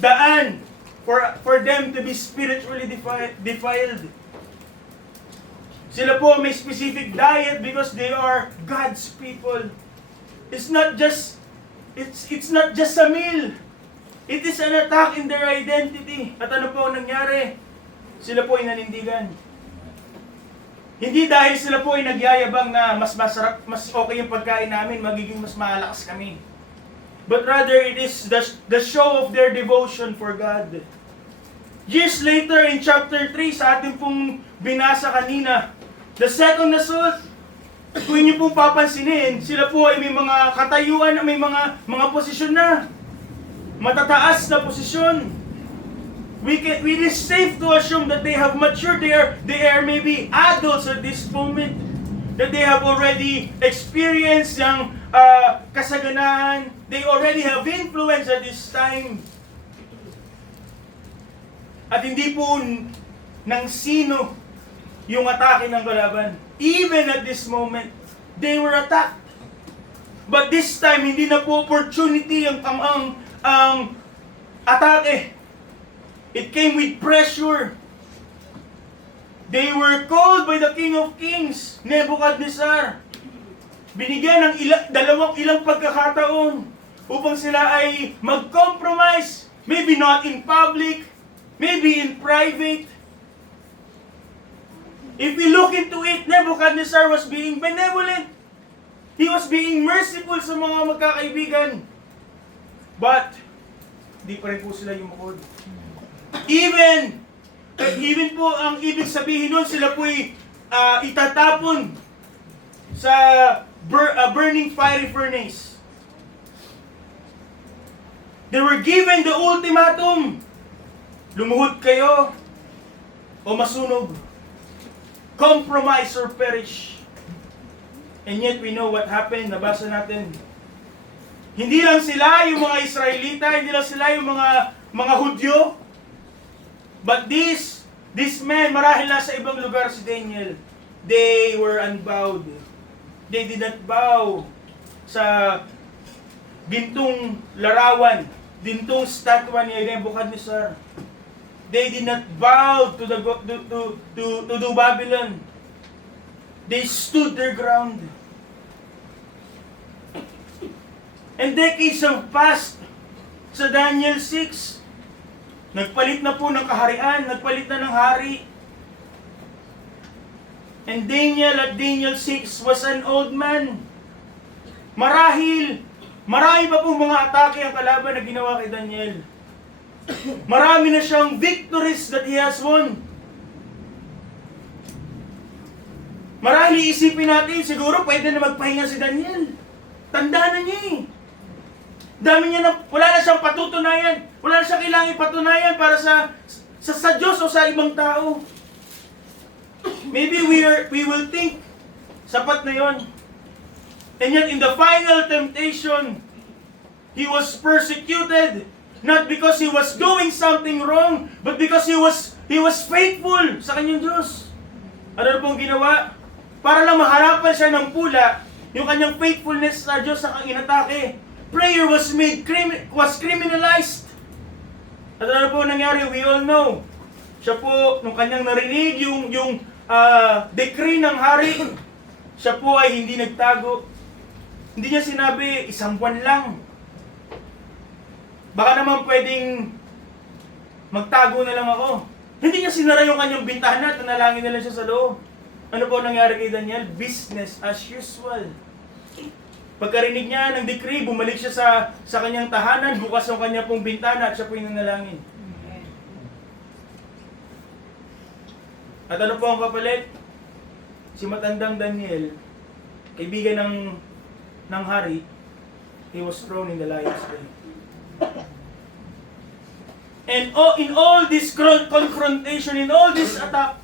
daan for them to be spiritually defiled. Sila po may specific diet because they are God's people. It's not just a meal. It is an attack in their identity. At ano po ang nangyari? Sila po ay nanindigan. Hindi dahil sila po ay nagyayabang na mas masarap, mas okay yung pagkain namin, magiging mas malakas kami. But rather, it is the show of their devotion for God. Years later, in chapter 3, sa ating pong binasa kanina, the second assault, kung inyo pong papansinin, sila po ay may mga katayuan, may mga posisyon na. Matataas na posisyon. It is safe to assume that they have matured. They are maybe adults at this moment. That they have already experienced yung kasaganahan. They already have influence at this time. At hindi po nang sino yung atake ng kalaban. Even at this moment, they were attacked. But this time, hindi na po opportunity ang atake. It came with pressure. They were called by the King of Kings, Nebuchadnezzar. Binigyan ng ilang pagkakataon upang sila ay mag-compromise. Maybe not in public, maybe in private. If we look into it, Nebuchadnezzar was being benevolent. He was being merciful sa mga magkakaibigan. But, di pa rin po sila yumukod. Even po ang ibig sabihin nun, sila po'y itatapon sa burning fiery furnace. They were given the ultimatum. Lumuhod kayo o masunog. Compromise or perish. And yet we know what happened. Nabasa natin. Hindi lang sila yung mga Israelita, hindi lang sila yung mga Hudyo. But these men, marahil nasa ibang lugar si Daniel, they were unbowed. They did not bow sa gintong larawan, gintong statwa ni Nebuchadnezzar. They did not bow to Babylon. They stood their ground. And decades have passed sa Daniel 6. Nagpalit na po ng kaharian, nagpalit na ng hari. And Daniel at Daniel 6 was an old man. Marahil, marami pa po mga atake ang kalaban na ginawa kay Daniel. Marami na siyang victories that he has won. Marahil iisipin natin, siguro pwede na magpahinga si Daniel. Tanda na niya eh. Dami niya na, wala na siyang patutunayan. Wala na siyang kailangan patunayan para sa Diyos o sa ibang tao. Maybe we will think, sapat na yon. And yet in the final temptation, he was persecuted. Not because he was doing something wrong, but because he was faithful sa kanyang Diyos. Ano na pong ginawa? Para lang maharapan siya ng pula, yung kanyang faithfulness sa Diyos sa kanyang inatake. Prayer was criminalized. At ano po nangyari? We all know. Siya po, nung kanyang narinig yung decree ng hari, siya po ay hindi nagtago. Hindi niya sinabi, 1 buwan lang. Baka naman pwedeng magtago na lang ako. Hindi niya sinara yung kanyang bintana at nanalangin na lang siya sa loob. Ano po nangyari kay Daniel? Business as usual. Pagkarinig niya ng decree, bumalik siya sa kanyang tahanan, bukas ang kanya pong bintana at siya po yung nanalangin. At ano po ang kapalit? Si matandang Daniel, kaibigan ng hari, he was thrown in the lion's den. And in all this confrontation, in all this attack,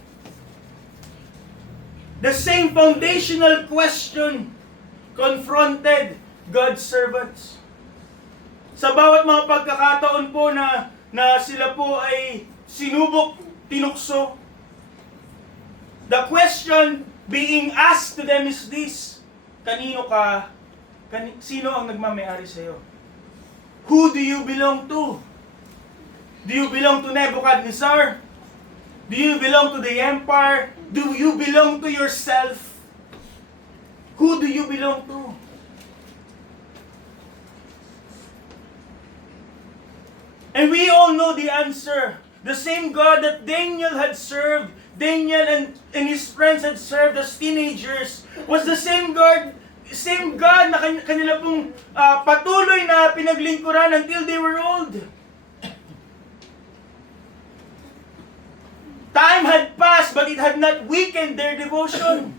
the same foundational question confronted God's servants. Sa bawat mga pagkakataon po na sila po ay sinubok, tinukso, the question being asked to them is this: kanino ka? Sino ang nagmamayari sa iyo? Who do you belong to? Do you belong to Nebuchadnezzar? Do you belong to the empire? Do you belong to yourself? Who do you belong to? And we all know the answer. The same God that Daniel had served, Daniel and his friends had served as teenagers, was the same God na kanila pong patuloy na pinaglingkuran until they were old. Time had passed, but it had not weakened their devotion.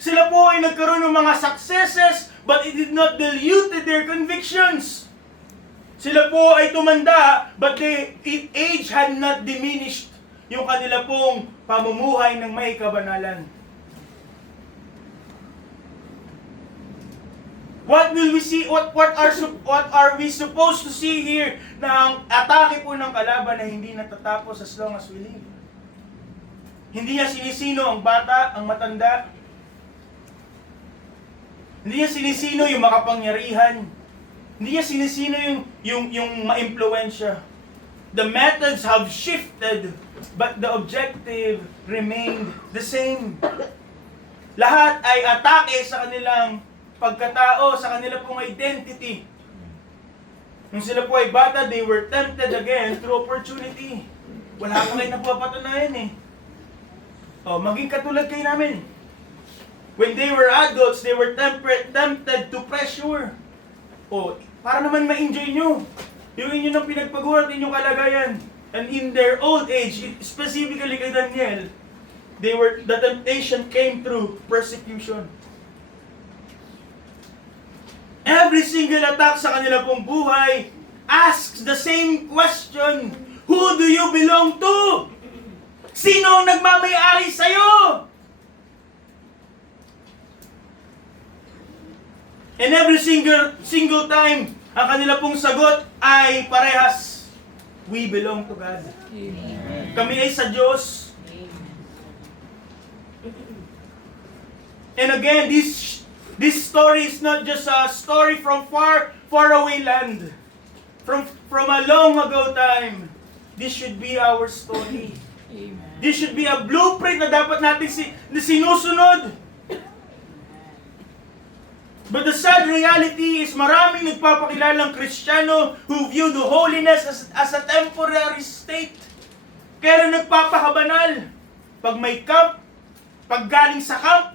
Sila po ay nagkaroon ng mga successes, but it did not dilute their convictions. Sila po ay tumanda, but age had not diminished yung kanila pong pamumuhay ng may kabanalan. What will we see? What are we supposed to see here na ang atake po ng kalaban na hindi natatapos as long as we live? Hindi niya sinisino ang bata, ang matanda. Hindi niya sinisino yung makapangyarihan. Hindi niya sinisino yung ma-impluwensya. The methods have shifted, but the objective remained the same. Lahat ay atake sa kanilang pagkatao, sa kanila pong identity. Nung sila po ay bata, they were tempted again through opportunity. Wala ko kayo napapatunayan eh. Maging katulad kayo namin. When they were adults, they were tempted to pressure. Para naman ma-enjoy nyo yung inyo ng pinagpaguran at inyong kalagayan. And in their old age, specifically kay Daniel, the temptation came through persecution. Every single attack sa kanila pong buhay asks the same question, who do you belong to? Sino ang nagmamay-ari sa'yo? And every single time, ang kanila pong sagot ay parehas. We belong to God. Amen. Kami ay sa Diyos. And again, this story is not just a story from far away land. From a long ago time. This should be our story. Amen. This should be a blueprint na dapat natin sinusunod. But the sad reality is maraming nagpapakilalang Kristiyano who view the holiness as a temporary state. Kaya nagpapakabanal. Pag may camp, pag galing sa camp,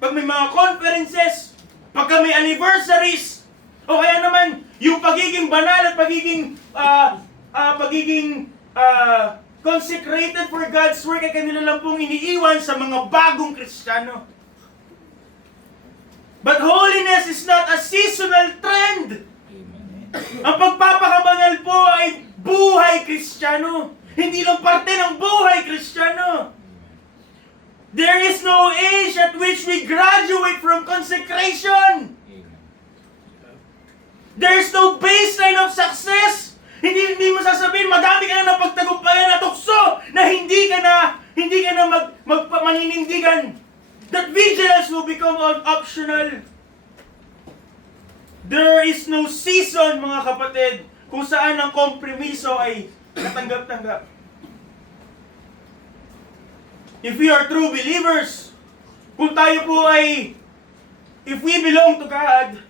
pag may mga conferences, pagka may anniversaries, o kaya naman yung pagiging banal at pagiging consecrated for God's work ay kanila lang pong iniiwan sa mga bagong Kristiyano. But holiness is not a seasonal trend. Ang pagpapakabanal po ay buhay Kristiyano. Hindi lang parte ng buhay Kristiyano. There is no age at which we graduate from consecration. There is no baseline of success. Hindi mo sasabihin, madami ka na napagtagumpayan na tukso na hindi ka na maninindigan. That vigilance will become optional. There is no season, mga kapatid, kung saan ang kompromiso ay natanggap-tanggap. If we are true believers, kung tayo po ay, if we belong to God,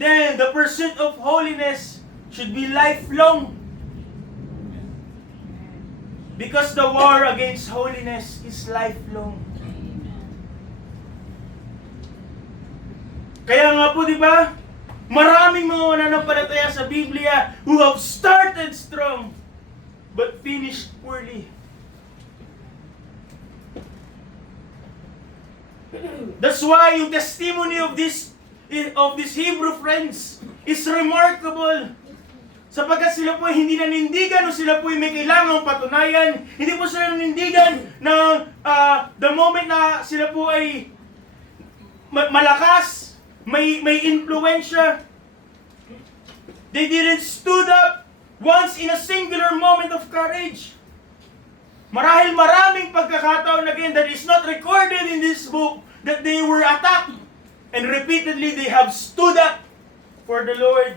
then the pursuit of holiness should be lifelong. Because the war against holiness is lifelong. Kaya nga po, di ba? Maraming mga mananampalataya sa Biblia who have started strong but finished poorly. That's why yung testimony of these Hebrew friends is remarkable. Sapagkat sila po ay hindi nanindigan o sila po ay may kailangang patunayan. Hindi po sila nanindigan na the moment na sila po ay malakas, may influensya. They didn't stood up once in a singular moment of courage. Marahil maraming pagkakataon again that is not recorded in this book that they were attacked and repeatedly they have stood up for the Lord.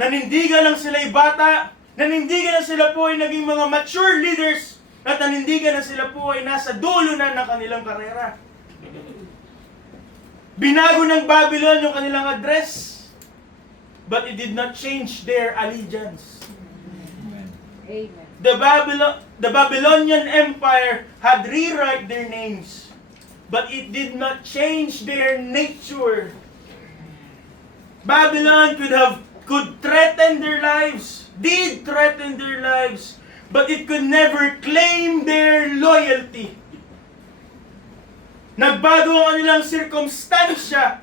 Nanindigan lang sila'y bata, nanindigan na sila po ay naging mga mature leaders, at nanindigan na sila po ay nasa dulo na ng kanilang karera. Binago ng Babylon yung kanilang address, but it did not change their allegiance. Amen. The Babylonian Empire had rewrite their names, but it did not change their nature. Babylon could threaten their lives, did threaten their lives, but it could never claim their loyalty. Nagbago ang kanilang sirkumstansya,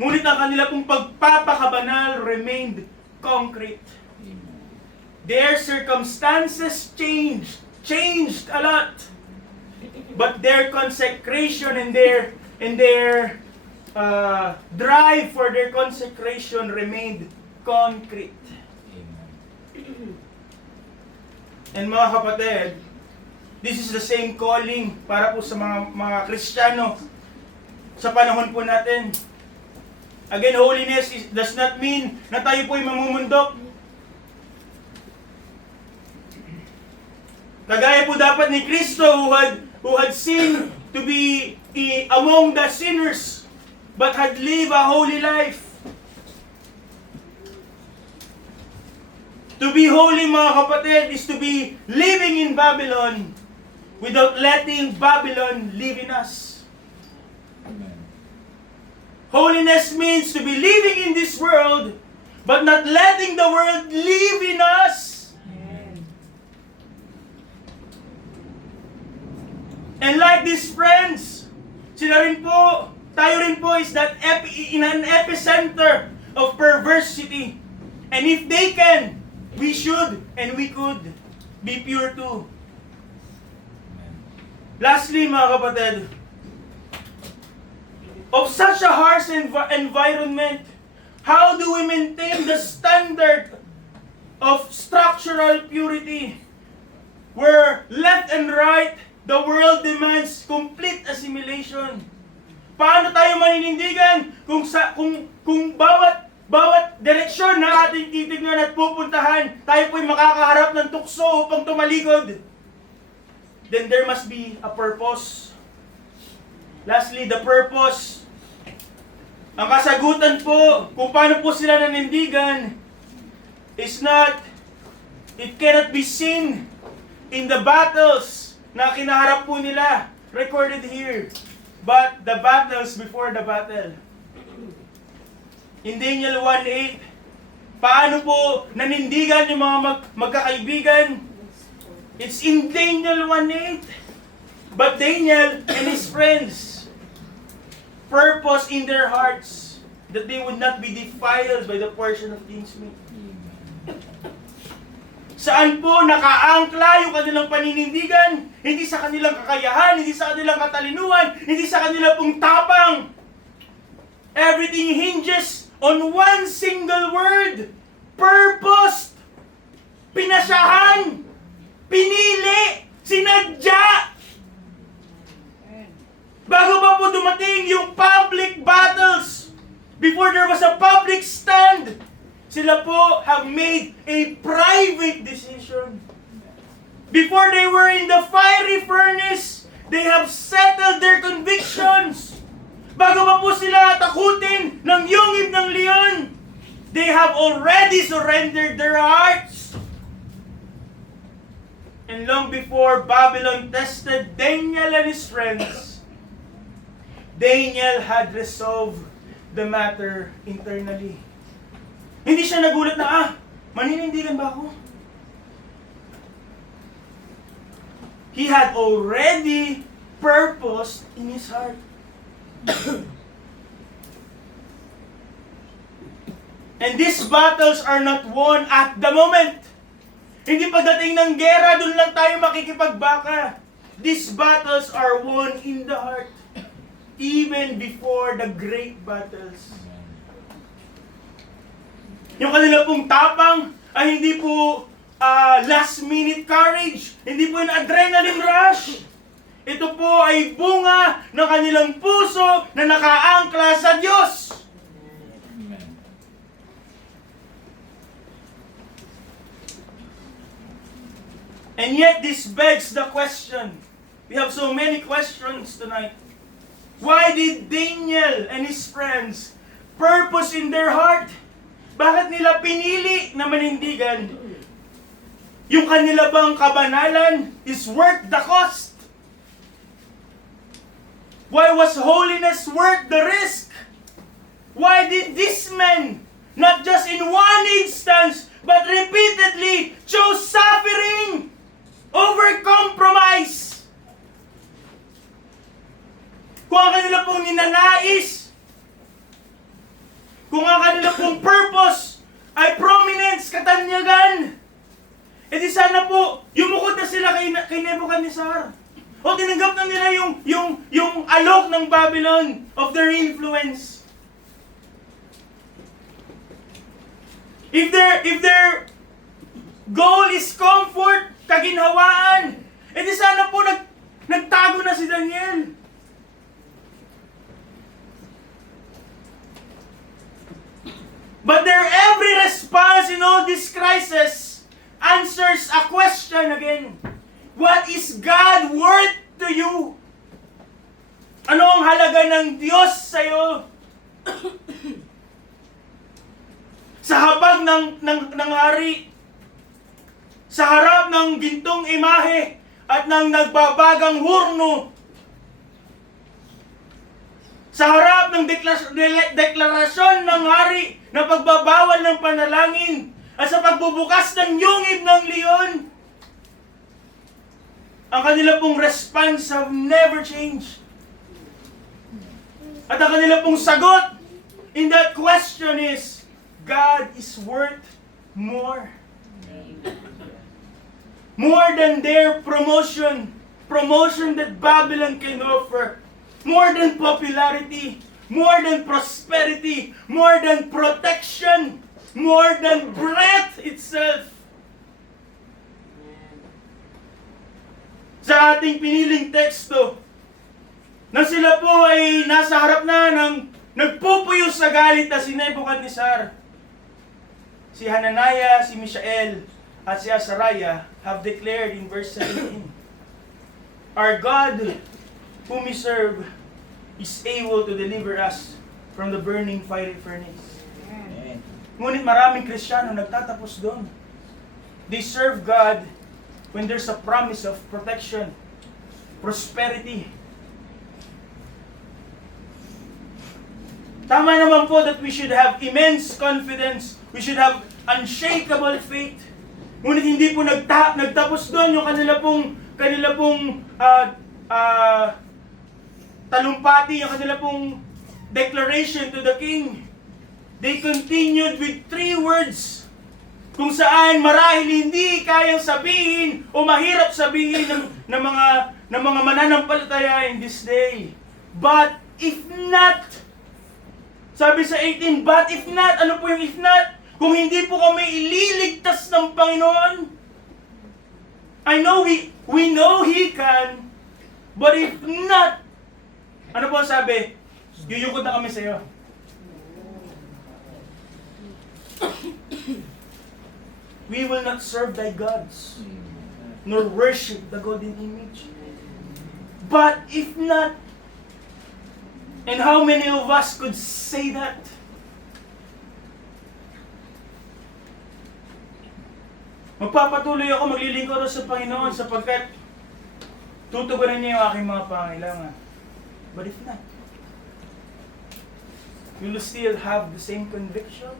ngunit ang kanila pong pagpapakabanal remained concrete. Their circumstances changed a lot, but their consecration and their drive for their consecration remained concrete. And mga kapatid, this is the same calling para po sa mga Kristiyano sa panahon po natin. Again, holiness does not mean na tayo po ay mamumundok. Kagaya po dapat ni Kristo who had sinned to be among the sinners but had lived a holy life. To be holy, mga kapatid, is to be living in Babylon without letting Babylon live in us. Amen. Holiness means to be living in this world but not letting the world live in us. And like these friends, tayo rin po is that in an epicenter of perversity. And if they can, we should and we could be pure too. Lastly, mga kapatid, of such a harsh environment, how do we maintain the standard of structural purity? Where left and right, the world demands complete assimilation. Paano tayo maninindigan kung bawat direksyon na ating titignan at pupuntahan, tayo po'y makakaharap ng tukso upang tumalikod? Then there must be a purpose. Lastly, the purpose. Ang kasagutan po kung paano po sila nanindigan is not, it cannot be seen in the battles na kinaharap po nila, recorded here, but the battles before the battle. In Daniel 1:8, paano po nanindigan yung mga magkakaibigan? It's in Daniel 1:8. But Daniel and his friends purpose in their hearts that they would not be defiled by the portion of king's meat. Saan po nakaangkla yung kanilang paninindigan? Hindi sa kanilang kakayahan, hindi sa kanilang katalinuhan, hindi sa kanilang pong tapang. Everything hinges on one single word. Purpose. Pinasyahan. Pinili. Sinadya. Bago pa po dumating yung public battles, before there was a public stand, sila po have made a private decision. Before they were in the fiery furnace, they have settled their convictions. Bago pa po sila takutin ng yungib ng leon, they have already surrendered their hearts. And long before Babylon tested Daniel and his friends, Daniel had resolved the matter internally. Hindi siya nagulat na, maninindigan ba ako? He had already purposed in his heart. And these battles are not won at the moment. Hindi pagdating ng gera, doon lang tayo makikipagbaka. These battles are won in the heart. Even before the great battles. Yung kanila pong tapang ay hindi po last minute courage. Hindi po yung adrenaline rush. Ito po ay bunga ng kanilang puso na nakaangkla sa Diyos. And yet this begs the question. We have so many questions tonight. Why did Daniel and his friends purpose in their heart? Bakit nila pinili na manindigan? Yung kanila bang kabanalan is worth the cost? Why was holiness worth the risk? Why did these men, not just in one instance, but repeatedly chose suffering over compromise? Kung ang kanila pong ninanais, kung ang kanila pong purpose ay prominence, katanyagan, edi sana po, yumukod na sila kay Nebuchadnezzar. O tinanggap na nila yung alok ng Babylon of their influence. If their goal is comfort, kaginhawaan, edi sana po nagtago na si Daniel. But their every response in all this crisis answers a question again. What is God worth to you? Ano ang halaga ng Diyos sa'yo? Sa habag ng hari, sa harap ng gintong imahe at ng nagbabagang hurno, sa harap ng deklarasyon ng hari na pagbabawal ng panalangin at sa pagbubukas ng yungib ng leon, ang kanila pong response have never changed. At ang kanila pong sagot in that question is, God is worth more. More than their promotion that Babylon can offer, more than popularity, more than prosperity, more than protection, more than breath itself. Sa ating piniling teksto, na sila po ay nasa harap na ng nagpupuyo sa galit na si Nebuchadnezzar. Si Hananiah, si Mishael, at si Azariah have declared in verse 17, our God, whom we serve, is able to deliver us from the burning fiery furnace. Amen. Ngunit maraming Kristiyano nagtatapos doon. They serve God when there's a promise of protection, prosperity. Tama naman po that we should have immense confidence. We should have unshakable faith. Ngunit hindi po nagtapos doon yung kanila pong talumpati, yung kanila pong declaration to the king. They continued with 3 words kung saan marahil hindi kayang sabihin o mahirap sabihin ng mga mananampalataya in this day. But if not, sabi sa 18, but if not, ano po yung if not? Kung hindi po kami ililigtas ng Panginoon, I know we know He can, but if not, ano po sabi? Yuyukod na kami sa iyo. We will not serve thy gods, nor worship the golden image. But if not, and how many of us could say that? Magpapatuloy ako maglilingkod sa Panginoon sapagkat tutugunan niya yung aking mga pangailangan. But if not, will you still have the same conviction?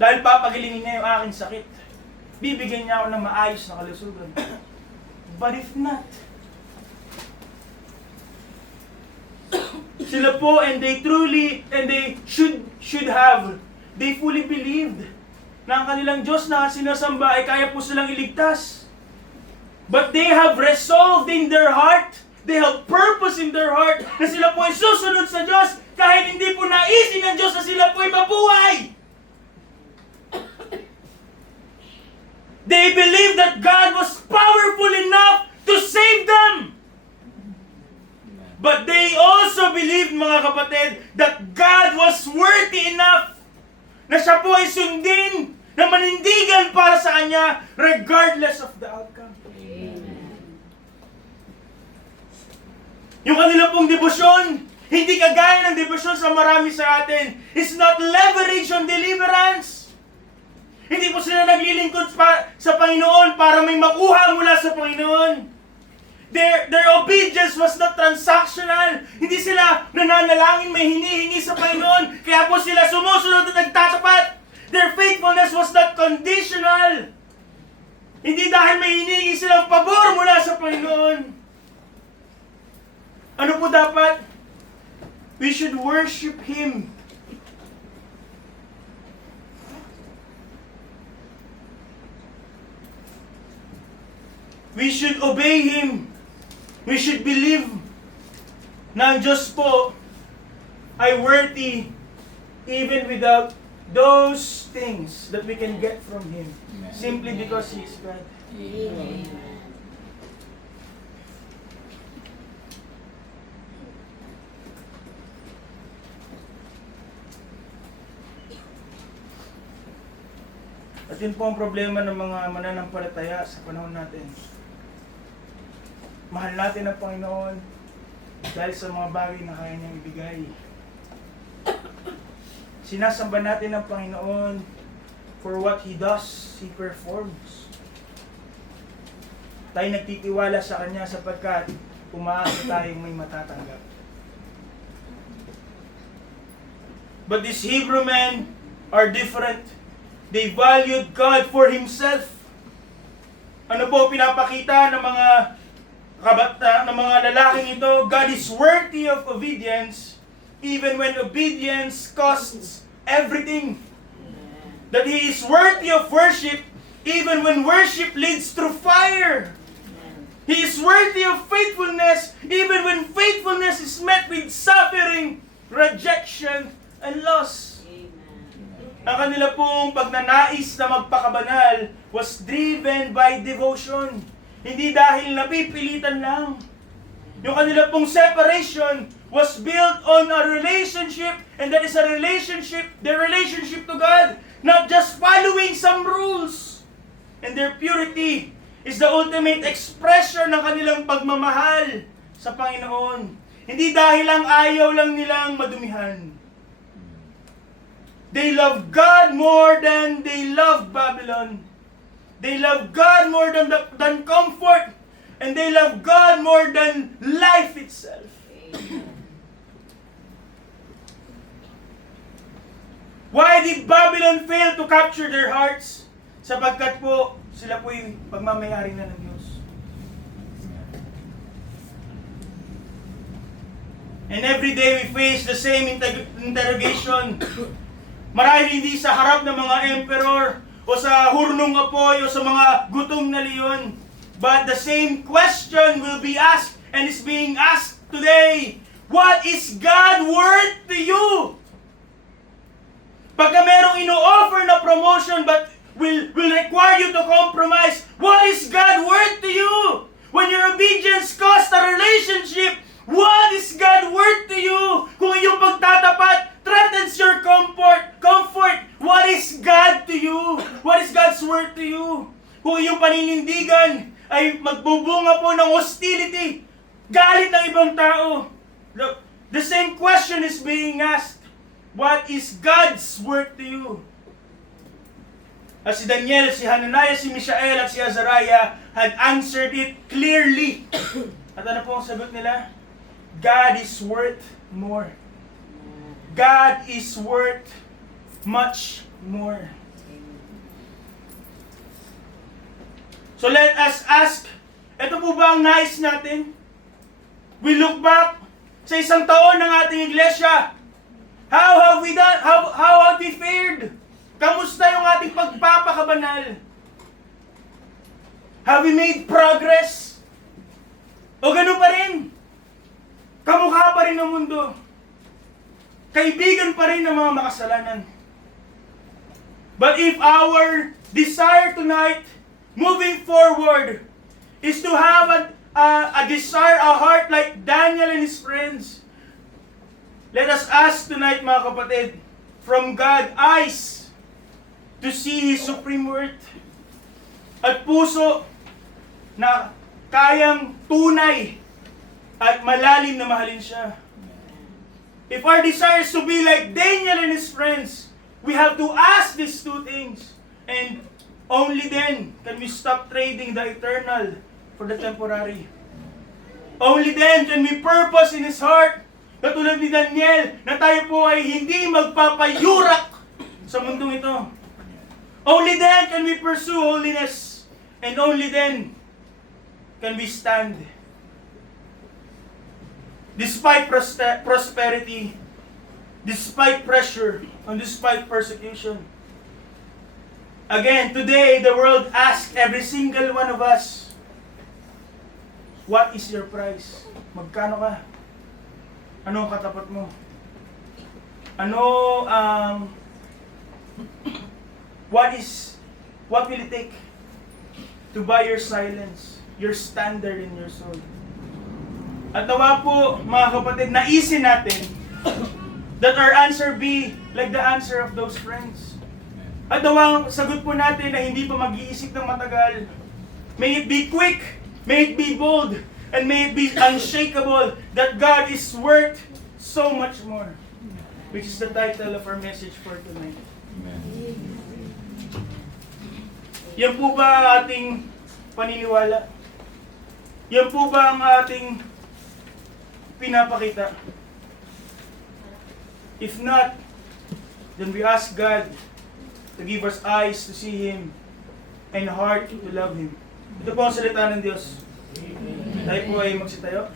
Dahil papagilingin niya yung aking sakit, bibigyan niya ako ng maayos na kalusugan. But if not, sila po, and they fully believed na ang kanilang Diyos na sinasamba ay kaya po silang iligtas. But they have resolved in their heart, they have purpose in their heart, na sila po ay susunod sa Diyos kahit hindi po naisin ng Diyos na sila po ay mabuhay. They believed that God was powerful enough to save them. But they also believed, mga kapatid, that God was worthy enough na siya po ay sundin, na manindigan para sa Kanya, regardless of the outcome. Amen. Yung kanila pong debosyon, hindi kagaya ng debosyon sa marami sa atin. It's not leverage on deliverance. Hindi po sila naglilingkod sa Panginoon para may makuha mula sa Panginoon. Their obedience was not transactional. Hindi sila nananalangin, may hinihingi sa Panginoon. Kaya po sila sumusunod at nagtatapat. Their faithfulness was not conditional. Hindi dahil may hinihingi silang pabor mula sa Panginoon. Ano po dapat? We should worship Him. We should obey Him. We should believe na ang Diyos po ay worthy even without those things that we can get from Him. Simply because He is God. Amen. At yun po ang problema ng mga mananampalataya sa panahon natin. Mahal natin ang Panginoon dahil sa mga bagay na kaya niyang ibigay. Sinasamba natin ang Panginoon for what He does, He performs. Tayo nagtitiwala sa Kanya sapagkat umaasa tayong may matatanggap. But these Hebrew men are different. They valued God for Himself. Ano po pinapakita ng mga lalaking ito? God is worthy of obedience even when obedience costs everything. that He is worthy of worship even when worship leads through fire. He is worthy of faithfulness even when faithfulness is met with suffering, rejection, and loss. Ang kanila pong pagnanais na magpakabanal was driven by devotion. Hindi dahil napipilitan lang. Yung kanila pong separation was built on a relationship, and that is a relationship, their relationship to God, not just following some rules. And their purity is the ultimate expression ng kanilang pagmamahal sa Panginoon. Hindi dahil lang ayaw lang nilang madumihan. They love God more than they love Babylon. They love God more than comfort. And they love God more than life itself. Why did Babylon fail to capture their hearts? Sapagkat po, sila po yung pagmamayari na ng Diyos. And every day we face the same interrogation. Marahil hindi sa harap ng mga emperor, o sa hurnong apoy, o sa mga gutom na leon. But the same question will be asked, and is being asked today. What is God worth to you? Pagka merong ino-offer na promotion but will require you to compromise, what is God worth to you? When your obedience costs a relationship, what is God worth to you? Kung iyong pagtatapat threatens your comfort, what is God to you? What is God's worth to you? Kung iyong paninindigan ay magbubunga po ng hostility, galit ng ibang tao. Look, the same question is being asked. What is God's worth to you? As si Daniel, si Hananiah, si Mishael, at si Azariah had answered it clearly. At ano po ang sagot nila? God is worth more. God is worth much more. So let us ask, ito po ba ang nais natin? We look back sa isang taon ng ating iglesia. How have we done? How have we fared? Kamusta yung ating pagpapakabanal? Have we made progress? O ganun pa rin? Kamukha pa rin ng mundo. Kaibigan pa rin ng mga makasalanan. But if our desire tonight, moving forward, is to have a desire, a heart like Daniel and his friends, let us ask tonight, mga kapatid, from God, eyes to see His supreme worth, at puso na kayang tunay at malalim na mahalin siya. If our desire is to be like Daniel and his friends, we have to ask these two things. And only then can we stop trading the eternal for the temporary. Only then can we purpose in His heart, katulad ni Daniel, na tayo po ay hindi magpapayurak sa mundong ito. Only then can we pursue holiness. And only then can we stand. Despite prosperity, despite pressure, and despite persecution. Again, today, the world asks every single one of us, what is your price? Magkano ka? Ano ang katapat mo? What will it take to buy your silence, your standard in your soul? At nawa po, mga kapatid, naisin natin that our answer be like the answer of those friends. At nawang sagot po natin na hindi pa mag-iisip ng matagal. May it be quick, may it be bold, and may it be unshakable that God is worth so much more. Which is the title of our message for tonight. Yan po ba ating paniniwala? Yan po ba ang ating pinapakita? If not, then we ask God to give us eyes to see Him and heart to love Him. Ito po ang salita ng Diyos. Tayo po ay magsitayo.